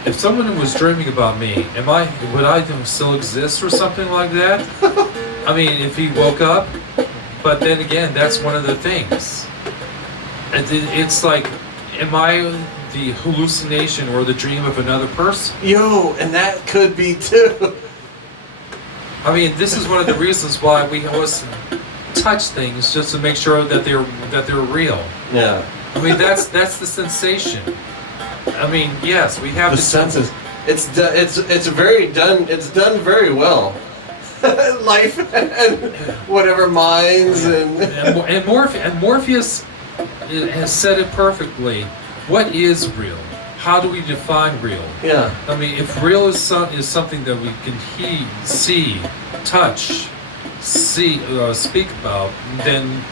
if someone was dreaming about me, would I still exist or something like that? I mean, if he woke up. But then again, that's one of the things. It's like, am I the hallucination or the dream of another person? Yo, and that could be too. I mean, this is one of the reasons why we always touch things, just to make sure that they're real. Yeah. I mean, that's the sensation. I mean, yes, we have The to senses. It's very done. It's done very well. Life and whatever minds And Morpheus has said it perfectly. What is real? How do we define real? yeah. I mean, if real is something that we can see, touch, speak about, then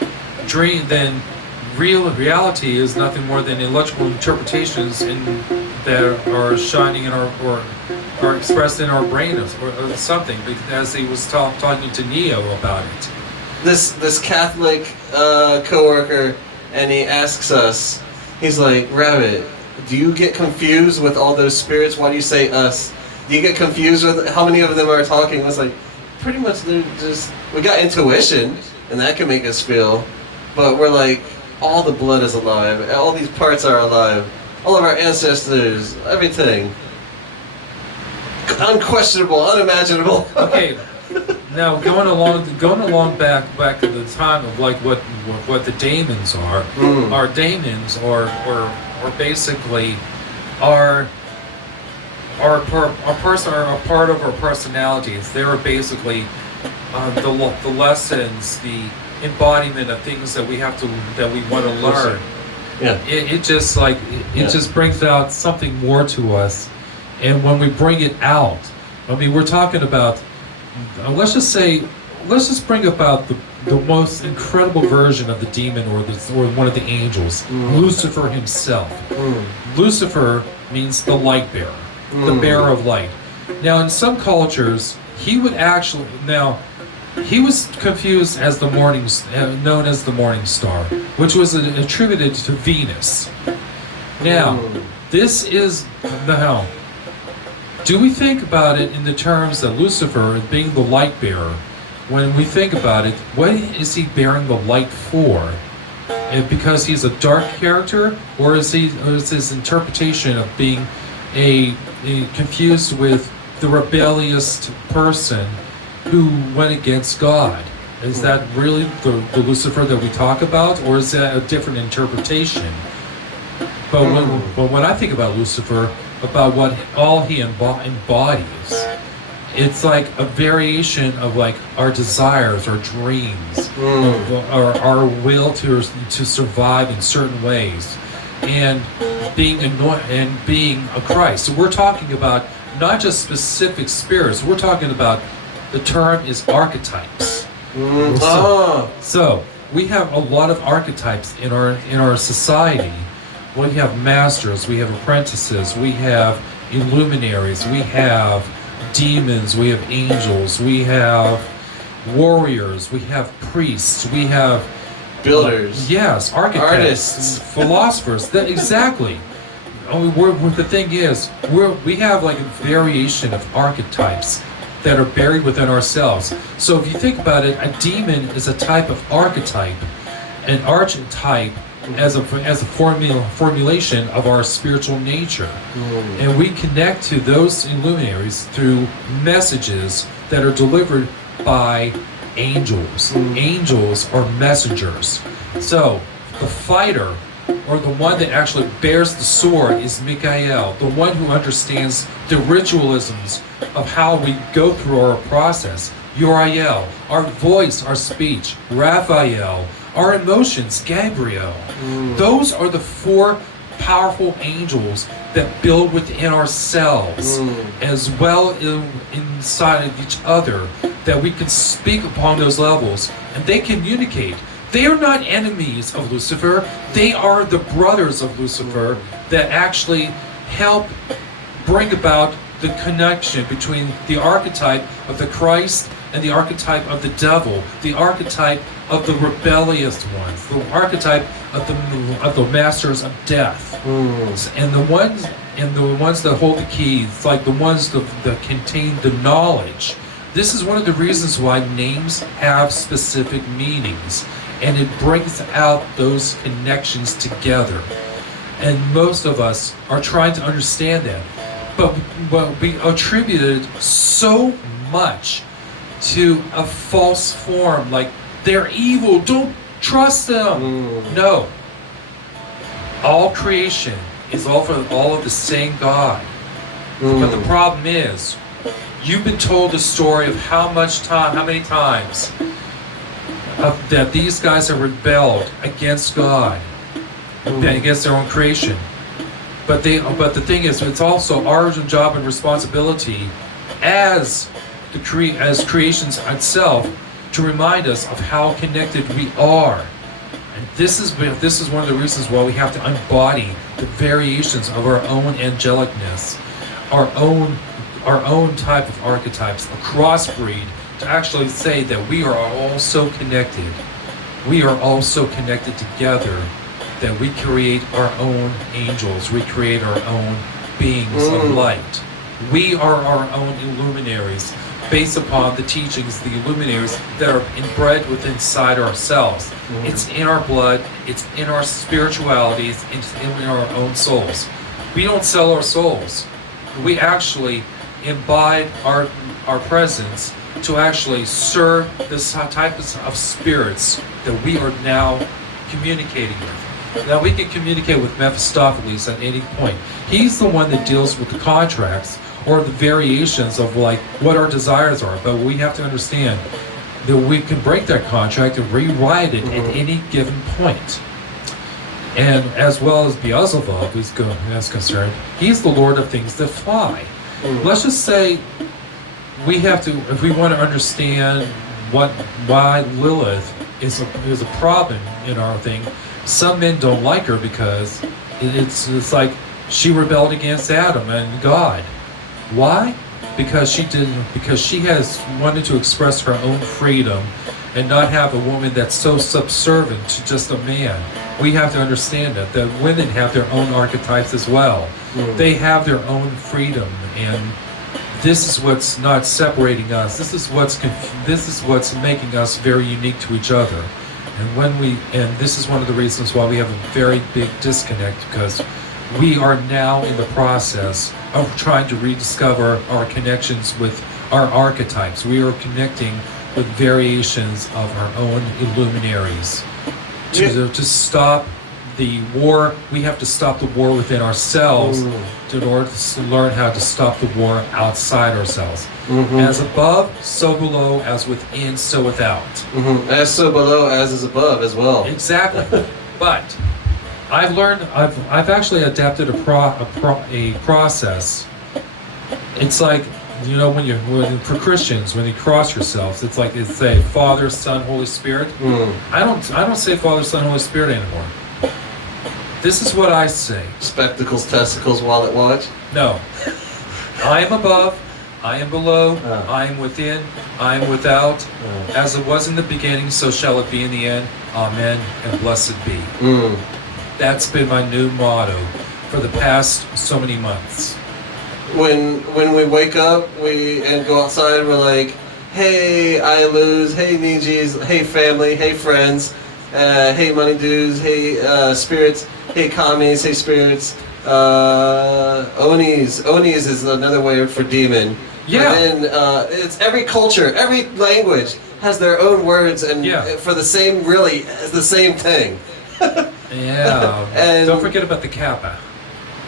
reality is nothing more than electrical interpretations that are shining in our or are expressed in our brain or something. As he was talking to Neo about it. This Catholic coworker, and he asks us. He's like, Rabbit, do you get confused with all those spirits? Why do you say us? Do you get confused with how many of them are talking? I was like, pretty much they're just, we got intuition, and that can make us feel, but we're like, all the blood is alive, all these parts are alive, all of our ancestors, everything. Unquestionable, unimaginable. Okay, now going along back to the time of like what the daemons are. Our daemons are basically are part of our personalities. They are basically the lessons, the embodiment of things that we want to learn. Yeah. It just brings out something more to us, and when we bring it out, I mean, we're talking about. Let's just bring about the most incredible version of the demon or one of the angels, Lucifer himself. Lucifer means the light bearer, the bearer of light. Now, in some cultures, he was confused as known as the morning star, which was attributed to Venus. Now, this is now. Do we think about it in the terms that Lucifer being the light bearer? When we think about it, what is he bearing the light for? Because he's a dark character, or is his interpretation of being a confused with the rebellious person who went against God? Is that really the Lucifer that we talk about, or is that a different interpretation? But when I think about Lucifer, about what all he embodies, it's like a variation of like our desires, our dreams, our will to survive in certain ways, and being a Christ. So we're talking about not just specific spirits. We're talking about the term is archetypes. So we have a lot of archetypes in our society. We have masters, we have apprentices, we have illuminaries, we have demons, we have angels, we have warriors, we have priests, we have builders. Yes, architects, artists, philosophers. Exactly. The thing is, we have like a variation of archetypes that are buried within ourselves. So if you think about it, a demon is a type of archetype, an archetype as a formulation of our spiritual nature. And we connect to those luminaries through messages that are delivered by angels. Angels are messengers. So the fighter, or the one that actually bears the sword, is Michael, the one who understands the ritualisms of how we go through our process. Uriel, our voice, our speech. Raphael, our emotions. Gabriel. Those are the four powerful angels that build within ourselves, as well inside of each other, that we can speak upon those levels, and they communicate. They are not enemies of Lucifer. They are the brothers of Lucifer that actually help bring about the connection between the archetype of the Christ and the archetype of the devil, the archetype of the rebellious ones, the archetype of the masters of death, and the ones that hold the keys, like the ones that contain the knowledge. This is one of the reasons why names have specific meanings, and it brings out those connections together. And most of us are trying to understand that, but we attributed so much to a false form, like they're evil, don't trust them. No. All creation is all of the same God. But the problem is, you've been told the story of how many times that these guys have rebelled against God, against their own creation. But the thing is, it's also our job and responsibility as creations itself to remind us of how connected we are. And this is one of the reasons why we have to embody the variations of our own angelicness, our own type of archetypes, a crossbreed, to actually say that we are all so connected. We are all so connected together that we create our own angels, we create our own beings of light. We are our own illuminaries, based upon the teachings, the illuminaries that are inbred within inside ourselves. It's in our blood, it's in our spiritualities, it's in our own souls. We don't sell our souls. We actually imbibe our presence to actually serve this type of spirits that we are now communicating with. Now we can communicate with Mephistopheles at any point. He's the one that deals with the contracts or the variations of like what our desires are, but we have to understand that we can break that contract and rewrite it at any given point. And as well as Beelzebub is concerned, he's the Lord of things that fly. Let's just say we have to, if we want to understand why Lilith is a problem in our thing. Some men don't like her because it's like she rebelled against Adam and God. Why? Because she has wanted to express her own freedom and not have a woman that's so subservient to just a man. We have to understand that women have their own archetypes as well. They have their own freedom, and this is what's not separating us. This is what's making us very unique to each other. And this is one of the reasons why we have a very big disconnect, because we are now in the process of trying to rediscover our connections with our archetypes. We are connecting with variations of our own illuminaries. To stop the war, we have to stop the war within ourselves in order to learn how to stop the war outside ourselves. As above, so below, as within, so without. As so below, as is above as well. Exactly. But I've actually adapted a process. It's like, you know, for Christians, when you cross yourselves, it's like it's say Father, Son, Holy Spirit. I don't say Father, Son, Holy Spirit anymore. This is what I say. Spectacles, Testicles, wallet, watch. No. I am above, I am below, I am within, I am without. As it was in the beginning, so shall it be in the end. Amen, and blessed be. That's been my new motto for the past so many months. When we wake up and go outside, we're like, hey, I lose, hey, Nijis, hey, family, hey, friends, hey, money dues, hey, spirits, hey, commies, hey, spirits, Onis. Onis is another word for demon. Yeah. And then it's every culture, every language has their own words, and for the same thing. Yeah. And don't forget about the Kappa.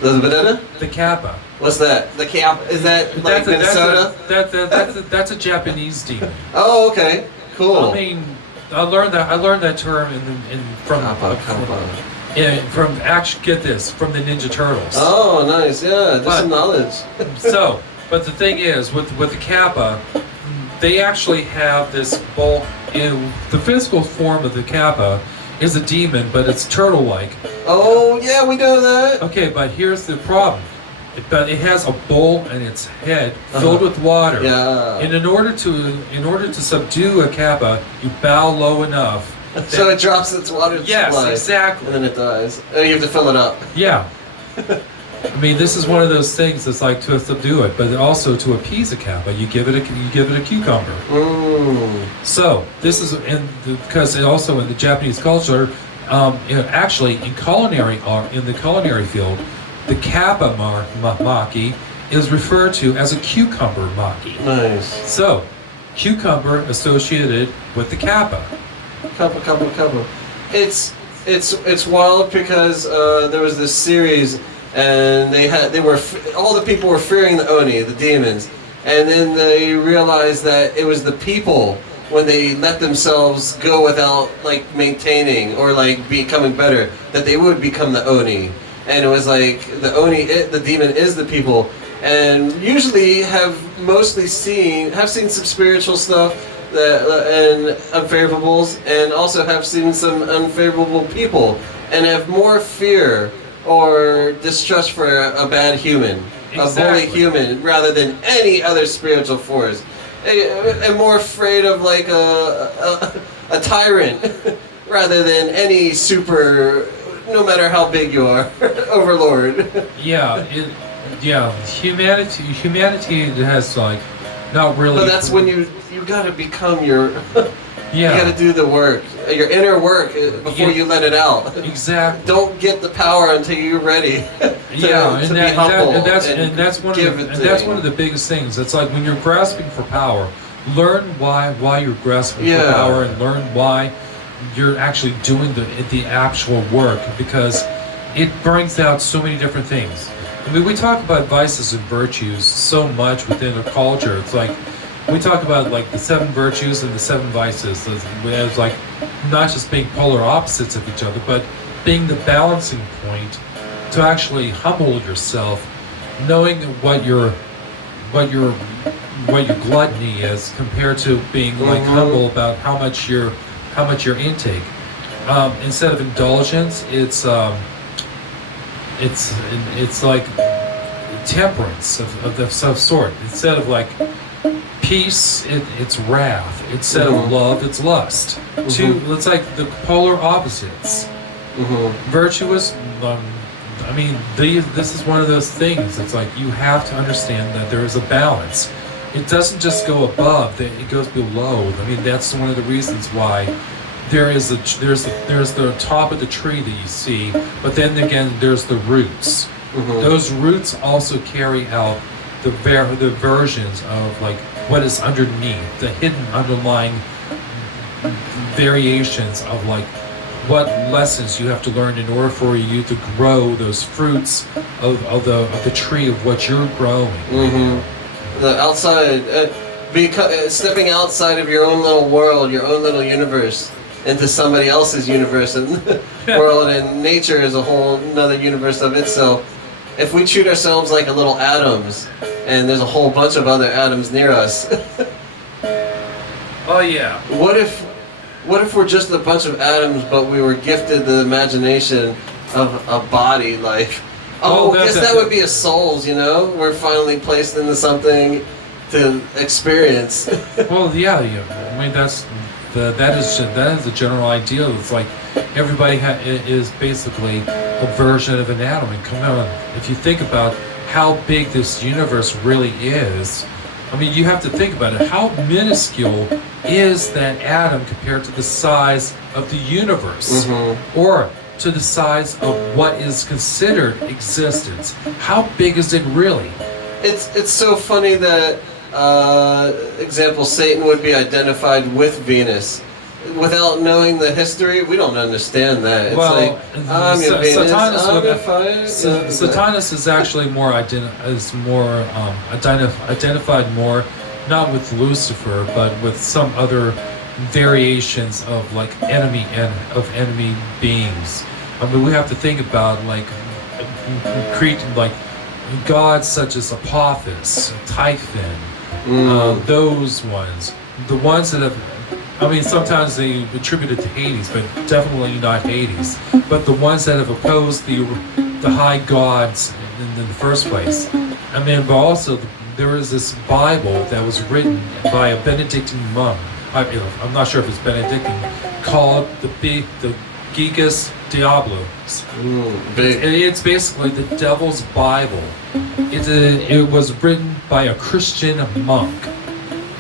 The banana? The Kappa. What's that? The Kappa? Is that like Minnesota? That's a Japanese demon. Oh, okay. Cool. I mean, I learned that term from actually, get this, from the Ninja Turtles. Oh, nice. Yeah, there's some knowledge. But the thing is, with the Kappa, they actually have this bulk. In the physical form of the Kappa is a demon, but it's turtle-like. Oh, yeah, we know that. Okay, but here's the problem. It has a bowl in its head filled with water. Yeah. And in order to subdue a Kappa, you bow low enough. So it drops its water supply. Yes, exactly. And then it dies. And you have to fill it up. Yeah. I mean, this is one of those things that's like to subdue it, but also to appease a Kappa, you give it a cucumber. So this is because it also in the Japanese culture, actually in the culinary field, the Kappa maki is referred to as a cucumber maki. Nice. So, cucumber associated with the Kappa. Kappa. It's wild because there was this series and all the people were fearing the Oni, the demons, and then they realized that it was the people when they let themselves go without like maintaining or like becoming better, that they would become the Oni. And it was like the Oni, the demon is the people, and usually have seen some spiritual stuff and unfavorables, and also have seen some unfavorable people, and have more fear or distrust for a bad human, a bully human, rather than any other spiritual force. And more afraid of like a tyrant rather than any super, no matter how big you are, overlord. Yeah, humanity has like not really. But that's when you gotta become your. Yeah. You gotta do the work, your inner work, before you let it out. Exactly. Don't get the power until you're ready. to be humble and that's one of the biggest things. It's like when you're grasping for power, learn why you're grasping for power, and learn why you're actually doing the actual work, because it brings out so many different things. I mean, we talk about vices and virtues so much within the culture. It's like we talk about like the 7 virtues and the 7 vices as like not just being polar opposites of each other, but being the balancing point to actually humble yourself, knowing what your gluttony is compared to being like humble about how much your intake. Instead of indulgence, it's like temperance of some sort. Instead of like peace, it's wrath. Instead of love, it's lust. It's like the polar opposites. Virtuous, I mean, this is one of those things. It's like you have to understand that there is a balance. It doesn't just go above; it goes below. I mean, that's one of the reasons why there's the top of the tree that you see, but then again, there's the roots. Those roots also carry out the versions of like what is underneath, the hidden underlying variations of like what lessons you have to learn in order for you to grow those fruits of the tree of what you're growing. The outside, stepping outside of your own little world, your own little universe, into somebody else's universe and world, and nature is a whole another universe of itself. If we treat ourselves like a little atoms, and there's a whole bunch of other atoms near us. Oh yeah. What if we're just a bunch of atoms, but we were gifted the imagination of a body, like, I guess that would be a souls, you know? We're finally placed into something to experience. Well, yeah. I mean, that is the general idea. It's like everybody is basically a version of an atom. And come on, if you think about how big this universe really is, I mean, you have to think about it. How minuscule is that atom compared to the size of the universe, or to the size of what is considered existence? How big is it really? It's so funny that, example, Satan would be identified with Venus. Without knowing the history, we don't understand that. It's like, I'm your Venus, I'm your fire. Satanus is actually more identified more, not with Lucifer, but with some other variations of like enemy beings. I mean, we have to think about like creating like gods such as Apophis, Typhon, those ones, the ones that have. I mean, sometimes they attribute it to Hades, but definitely not Hades. But the ones that have opposed the high gods in the first place. I mean, but also there is this Bible that was written by a Benedictine monk. I'm not sure if it's Benedictine, called the Gigas Diablos. It's basically the Devil's Bible. It was written by a Christian monk.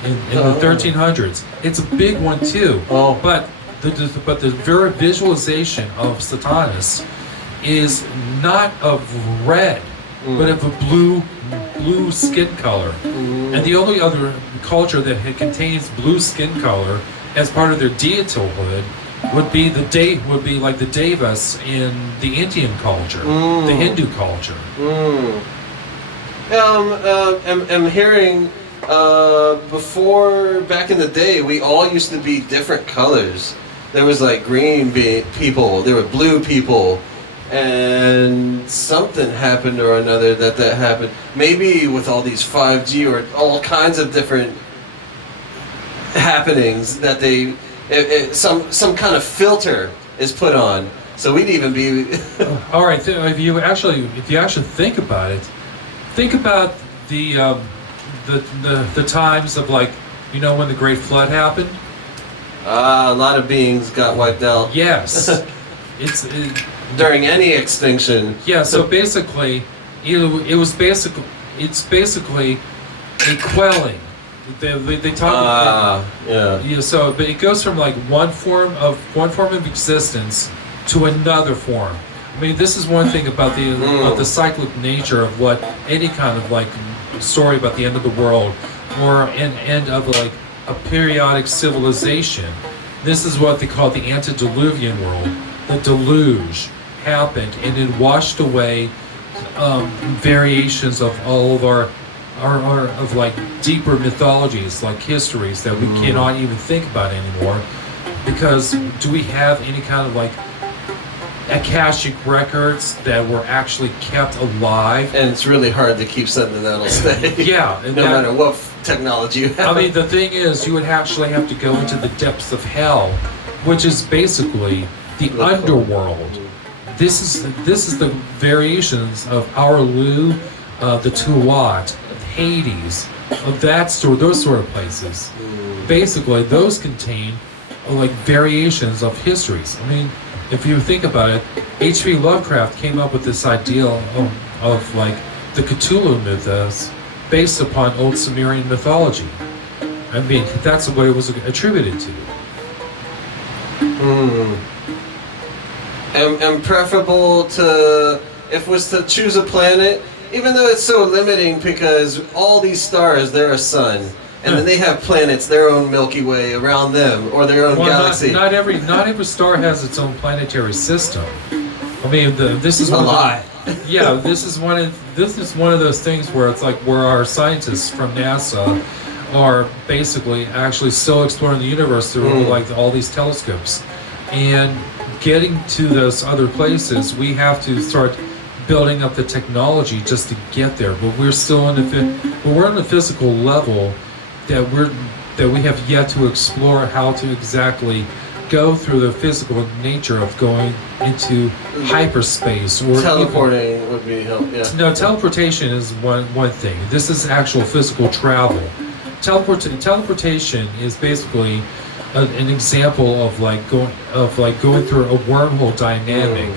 In the 1300s, it's a big one too. But the very visualization of Satanus is not of red, but of a blue skin color. And the only other culture that contains blue skin color as part of their deityhood would be like the devas in the Indian culture, the Hindu culture. I'm hearing before, back in the day, we all used to be different colors. There was like green people, there were blue people, and something happened or another that happened. Maybe with all these 5G or all kinds of different happenings that some kind of filter is put on. So we'd even be. All right, if you actually think about it, think about the times of, like, you know, when the Great Flood happened. A lot of beings got wiped out. Yes, during any extinction. Yeah. So basically, it's basically a quelling. They talk about. Yeah. So, but it goes from like one form of existence to another form. I mean, this is one thing about the cyclic nature of what any kind of like story about the end of the world or an end of like a periodic civilization. This is what they call the antediluvian world. The deluge happened and it washed away variations of all of our of like deeper mythologies, like histories that we cannot even think about anymore. Because do we have any kind of like Akashic records that were actually kept alive? And it's really hard to keep something that'll stay. Yeah. No matter what technology you have. I mean, the thing is, you would actually have to go into the depths of hell, which is basically the underworld. This is the variations of aLL, the Tuat, Hades, of those sort of places. Basically, those contain like variations of histories. I mean, if you think about it, H.P. Lovecraft came up with this idea of like the Cthulhu mythos based upon old Sumerian mythology. I mean, that's what it was attributed to. And preferable to, if was to choose a planet, even though it's so limiting because all these stars, they're a sun. And then they have planets, their own Milky Way around them, or their own galaxy. Not every star has its own planetary system. I mean, this is a lot. Yeah, this is one of those things where it's like where our scientists from NASA are basically actually still exploring the universe through like all these telescopes, and getting to those other places. We have to start building up the technology just to get there. But we're still on the physical level that we have yet to explore how to exactly go through the physical nature of going into hyperspace or teleporting would be helpful. Yeah. No, teleportation is one thing. This is actual physical travel. Teleportation is basically an example of going through a wormhole dynamic,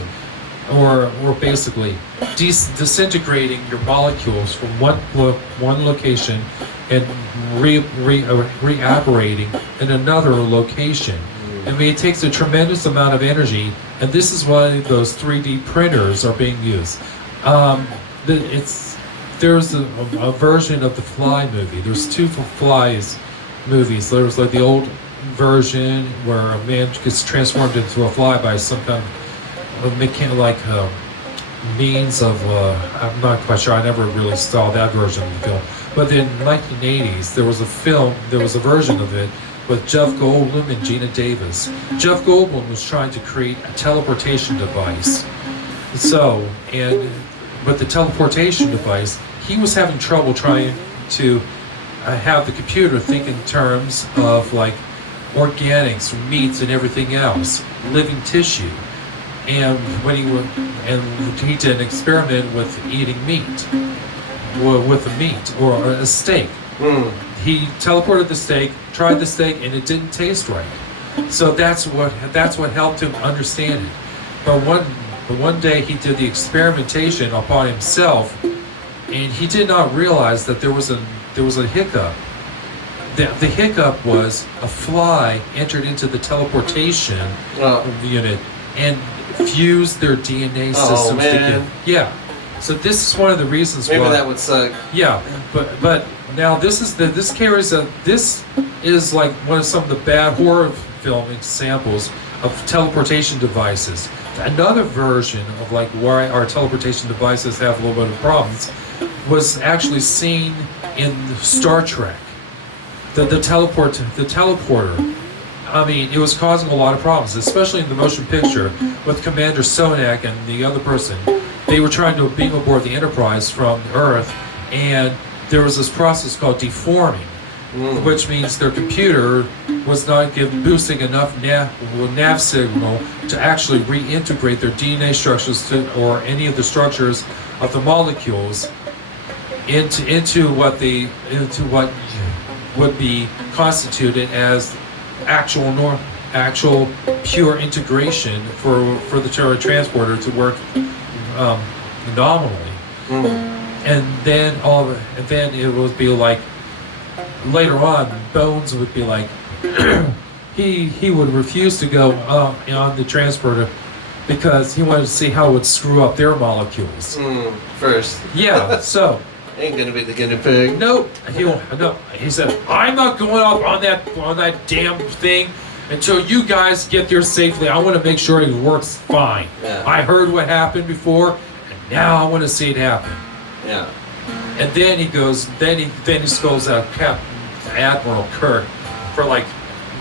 or basically disintegrating your molecules from one location and reoperating in another location. I mean, it takes a tremendous amount of energy, and this is why those 3D printers are being used. There's a version of the Fly movie. There's two Flies movies. There was like the old version where a man gets transformed into a fly by some kind of means of, I'm not quite sure, I never really saw that version of the film. But in the 1980s, there was a version of it with Jeff Goldblum and Gina Davis. Jeff Goldblum was trying to create a teleportation device. With the teleportation device, he was having trouble trying to have the computer think in terms of like organics, meats, and everything else, living tissue. And he did an experiment with eating meat, with a meat or a steak. He teleported the steak, tried the steak, and it didn't taste right. So that's what helped him understand it. But one day he did the experimentation upon himself, and he did not realize that there was a hiccup. The hiccup was a fly entered into the teleportation unit and fused their DNA systems together. Yeah. So this is one of the reasons why. Maybe that would suck. Yeah, but now this is like one of some of the bad horror film examples of teleportation devices. Another version of like why our teleportation devices have a little bit of problems was actually seen in Star Trek. The teleporter. I mean, it was causing a lot of problems, especially in the motion picture with Commander Sonak and the other person. They were trying to beam aboard the Enterprise from Earth, and there was this process called deforming, which means their computer was not boosting enough nav signal to actually reintegrate their DNA structures or any of the structures of the molecules into what would be constituted as actual pure integration for the transporter to work nominally. And then it would be like later on Bones would be like he would refuse to go on the transporter because he wanted to see how it would screw up their molecules first. Yeah, so ain't gonna be the guinea pig. Nope. He said, I'm not going up on that damn thing until you guys get there safely. I want to make sure it works fine. Yeah. I heard what happened before, and now I want to see it happen. Yeah. And then he goes, then he scolds out Admiral Kirk for like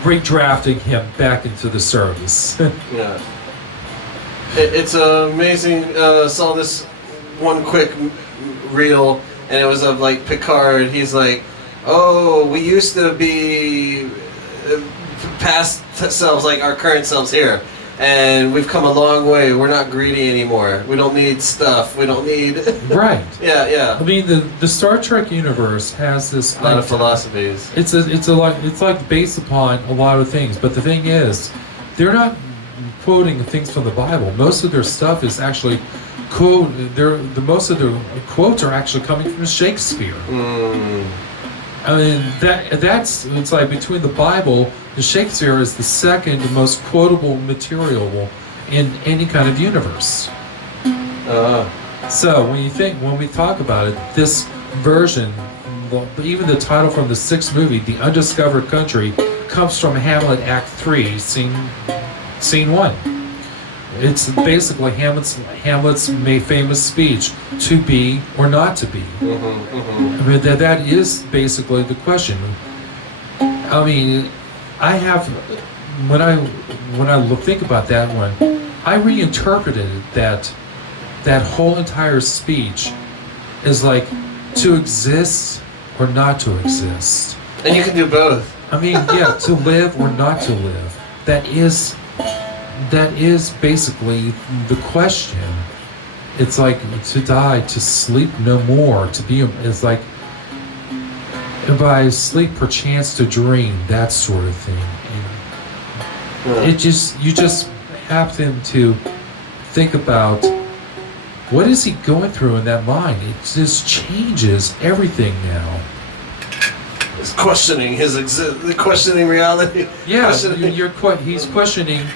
redrafting him back into the service. Yeah. It's amazing. Saw this one quick reel, and it was of like Picard. He's like, "Oh, we used to be past selves, like our current selves here, and we've come a long way. We're not greedy anymore. We don't need stuff. We don't need." Right. Yeah. I mean, the Star Trek universe has this a lot of philosophies. It's like based upon a lot of things, but the thing is, they're not quoting things from the Bible. Most of their stuff is actually most of the quotes are actually coming from Shakespeare. I mean it's like between the Bible and Shakespeare is the second most quotable material in any kind of universe. So when we talk about it, this version, even the title from the 6th movie, The Undiscovered Country, comes from Hamlet Act 3, Scene 1. It's basically Hamlet's famous speech, to be or not to be. I mean, that is basically the question. I mean, when I think about that one, I reinterpreted that whole entire speech is like to exist or not to exist. And you can do both. I mean, yeah, to live or not to live. That is basically the question. It's like to die, to sleep no more, to be, it's like by sleep perchance to dream, that sort of thing. You just happen to think about what is he going through in that mind. It just changes everything now. It's questioning questioning reality. Yeah, he's questioning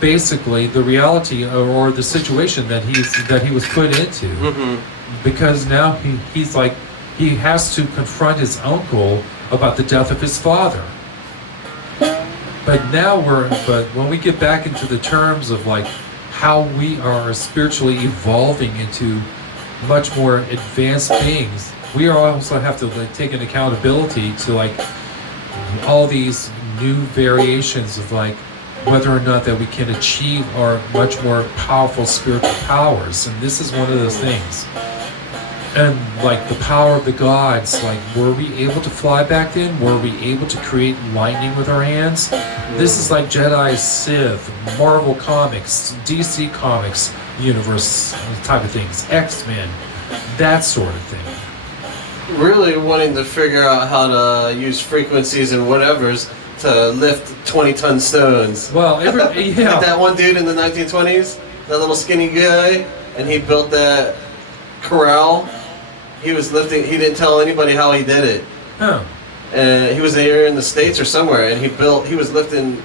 basically the reality or the situation that he was put into, because now he's like he has to confront his uncle about the death of his father. But when we get back into the terms of like how we are spiritually evolving into much more advanced beings, we also have to like take an accountability to like all these new variations of like whether or not that we can achieve our much more powerful spiritual powers. And this is one of those things. And like the power of the gods, like were we able to fly back then? Were we able to create lightning with our hands? This is like Jedi, Sith, Marvel Comics, DC Comics universe type of things, X-Men, that sort of thing. Really wanting to figure out how to use frequencies and whatevers to lift 20-ton stones. Well, yeah. Like that one dude in the 1920s, that little skinny guy, and he built that corral. He was lifting. He didn't tell anybody how he did it. Huh. And he was there in the States or somewhere, and he was lifting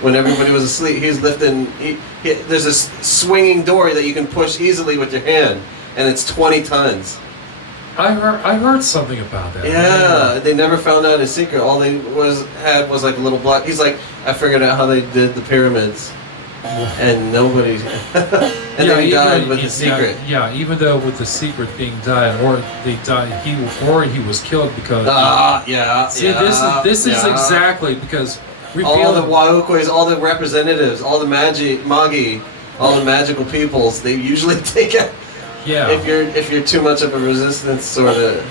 when everybody was asleep. He was lifting. There's this swinging door that you can push easily with your hand, and it's 20 tons. I heard something about that. Yeah, they never found out his secret. All they had was like a little block. He's like, I figured out how they did the pyramids, and nobody. And then he died with the secret. Yeah, even though with the secret being died, or they died, he was killed because. Yeah. See, this is exactly because all the Waukways, all the representatives, all the magi, all the magical peoples, they usually take it. Yeah. If you're too much of a resistance sort of.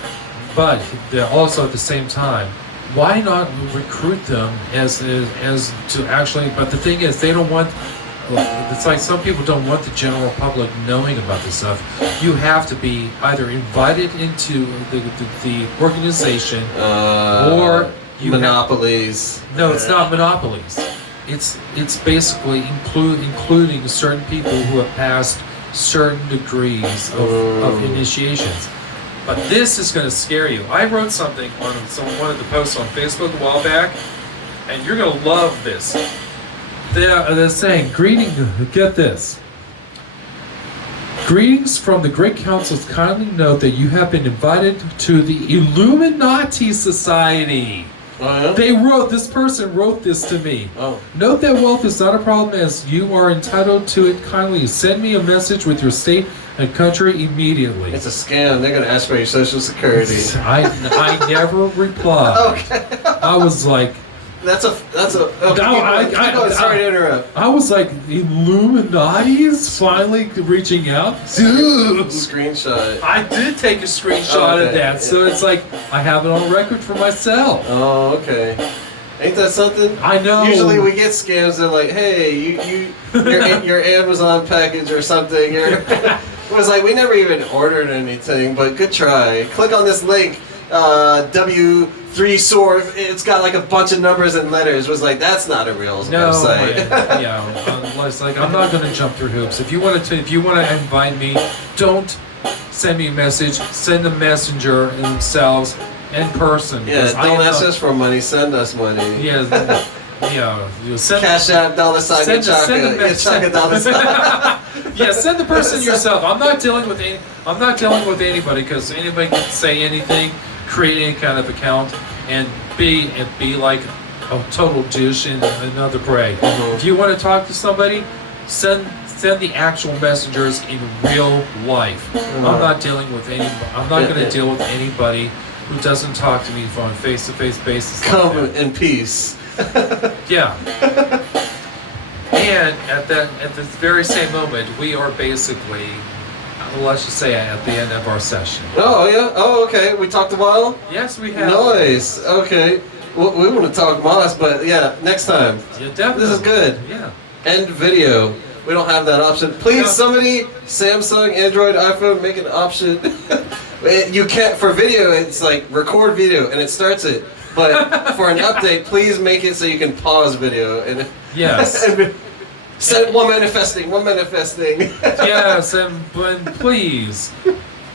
But they're also at the same time, why not recruit them as to actually? But the thing is, they don't want. It's like some people don't want the general public knowing about this stuff. You have to be either invited into the organization or you monopolies. No, it's not monopolies. It's basically including certain people who have passed certain degrees of initiations. But this is going to scare you. I wrote something on one of the posts on Facebook a while back, and you're going to love this. They're saying, get this. Greetings from the Great Councils. Kindly note that you have been invited to the Illuminati Society. Oh, yeah? This person wrote this to me. Oh. Note that wealth is not a problem as you are entitled to it. Kindly send me a message with your state and country immediately. It's a scam. They're going to ask for your social security. I never replied. Okay. I was like, that's a. Okay, sorry to interrupt. I was like, Illuminati is finally reaching out. Dude, screenshot. I did take a screenshot of that, so it's like I have it on record for myself. Oh, okay. Ain't that something? I know. Usually we get scams. They're like, hey, your Amazon package or something. It was like we never even ordered anything, but good try. Click on this link. W3 sword. It's got like a bunch of numbers and letters. It was like that's not a real website. It's like I'm not going to jump through hoops. If you want to invite me, don't send me a message. Send the messenger themselves in person. Yeah, don't ask us for money. Send us money. Yeah. Send Cash App, $, Yachaka $. Yeah, send the person yourself. I'm not dealing with anybody because anybody can say anything, create any kind of account, and be like a total douche in another parade. Mm-hmm. If you want to talk to somebody, send the actual messengers in real life. Mm-hmm. I'm not dealing with anybody. I'm not going to deal with anybody who doesn't talk to me on a face-to-face basis. Come in peace. Yeah. And at this very same moment, we are basically, let's just say, at the end of our session. Oh yeah. Oh okay. We talked a while. Yes, we have. Nice. Okay. Well, we want to talk Moss, but yeah, next time. Yeah, definitely. This is good. Yeah. End video. We don't have that option. Please, somebody, Samsung, Android, iPhone, make an option. You can't for video. It's like record video, and it starts it. But for an update, please make it so you can pause video and yes. Send one manifesting. Yes, and please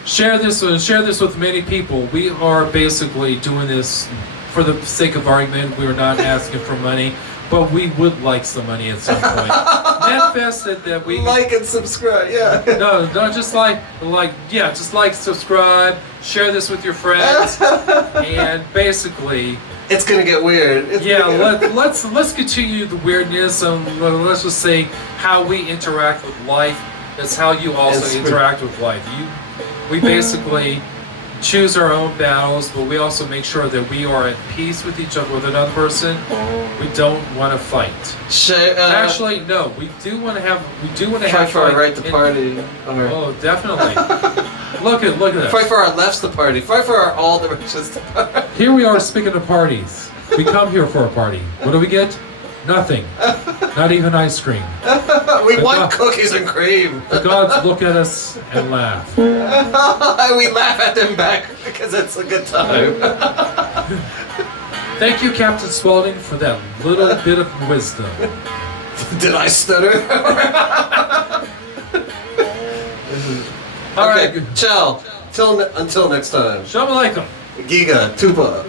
share this with many people. We are basically doing this for the sake of argument. We are not asking for money, but we would like some money at some point. Manifest that we like and subscribe. Yeah. No, just subscribe, share this with your friends, and basically. It's gonna get weird. Let's continue the weirdness and let's just say how we interact with life. That's how you also interact with life. We basically choose our own battles, but we also make sure that we are at peace with each other, with another person. We don't want to fight. Actually, no. We do want to have. Fight for our right to party. Oh, definitely. Look at this. Fight for our lefts to party. Fight for our all directions to party. Here we are speaking of parties. We come here for a party. What do we get? Nothing. Not even ice cream. We want cookies and cream. The gods look at us and laugh. We laugh at them back because it's a good time. Thank you, Captain Spaulding, for that little bit of wisdom. Did I stutter? All okay, right. ciao. Until next time. Shalom Aleichem. Giga, Tupa.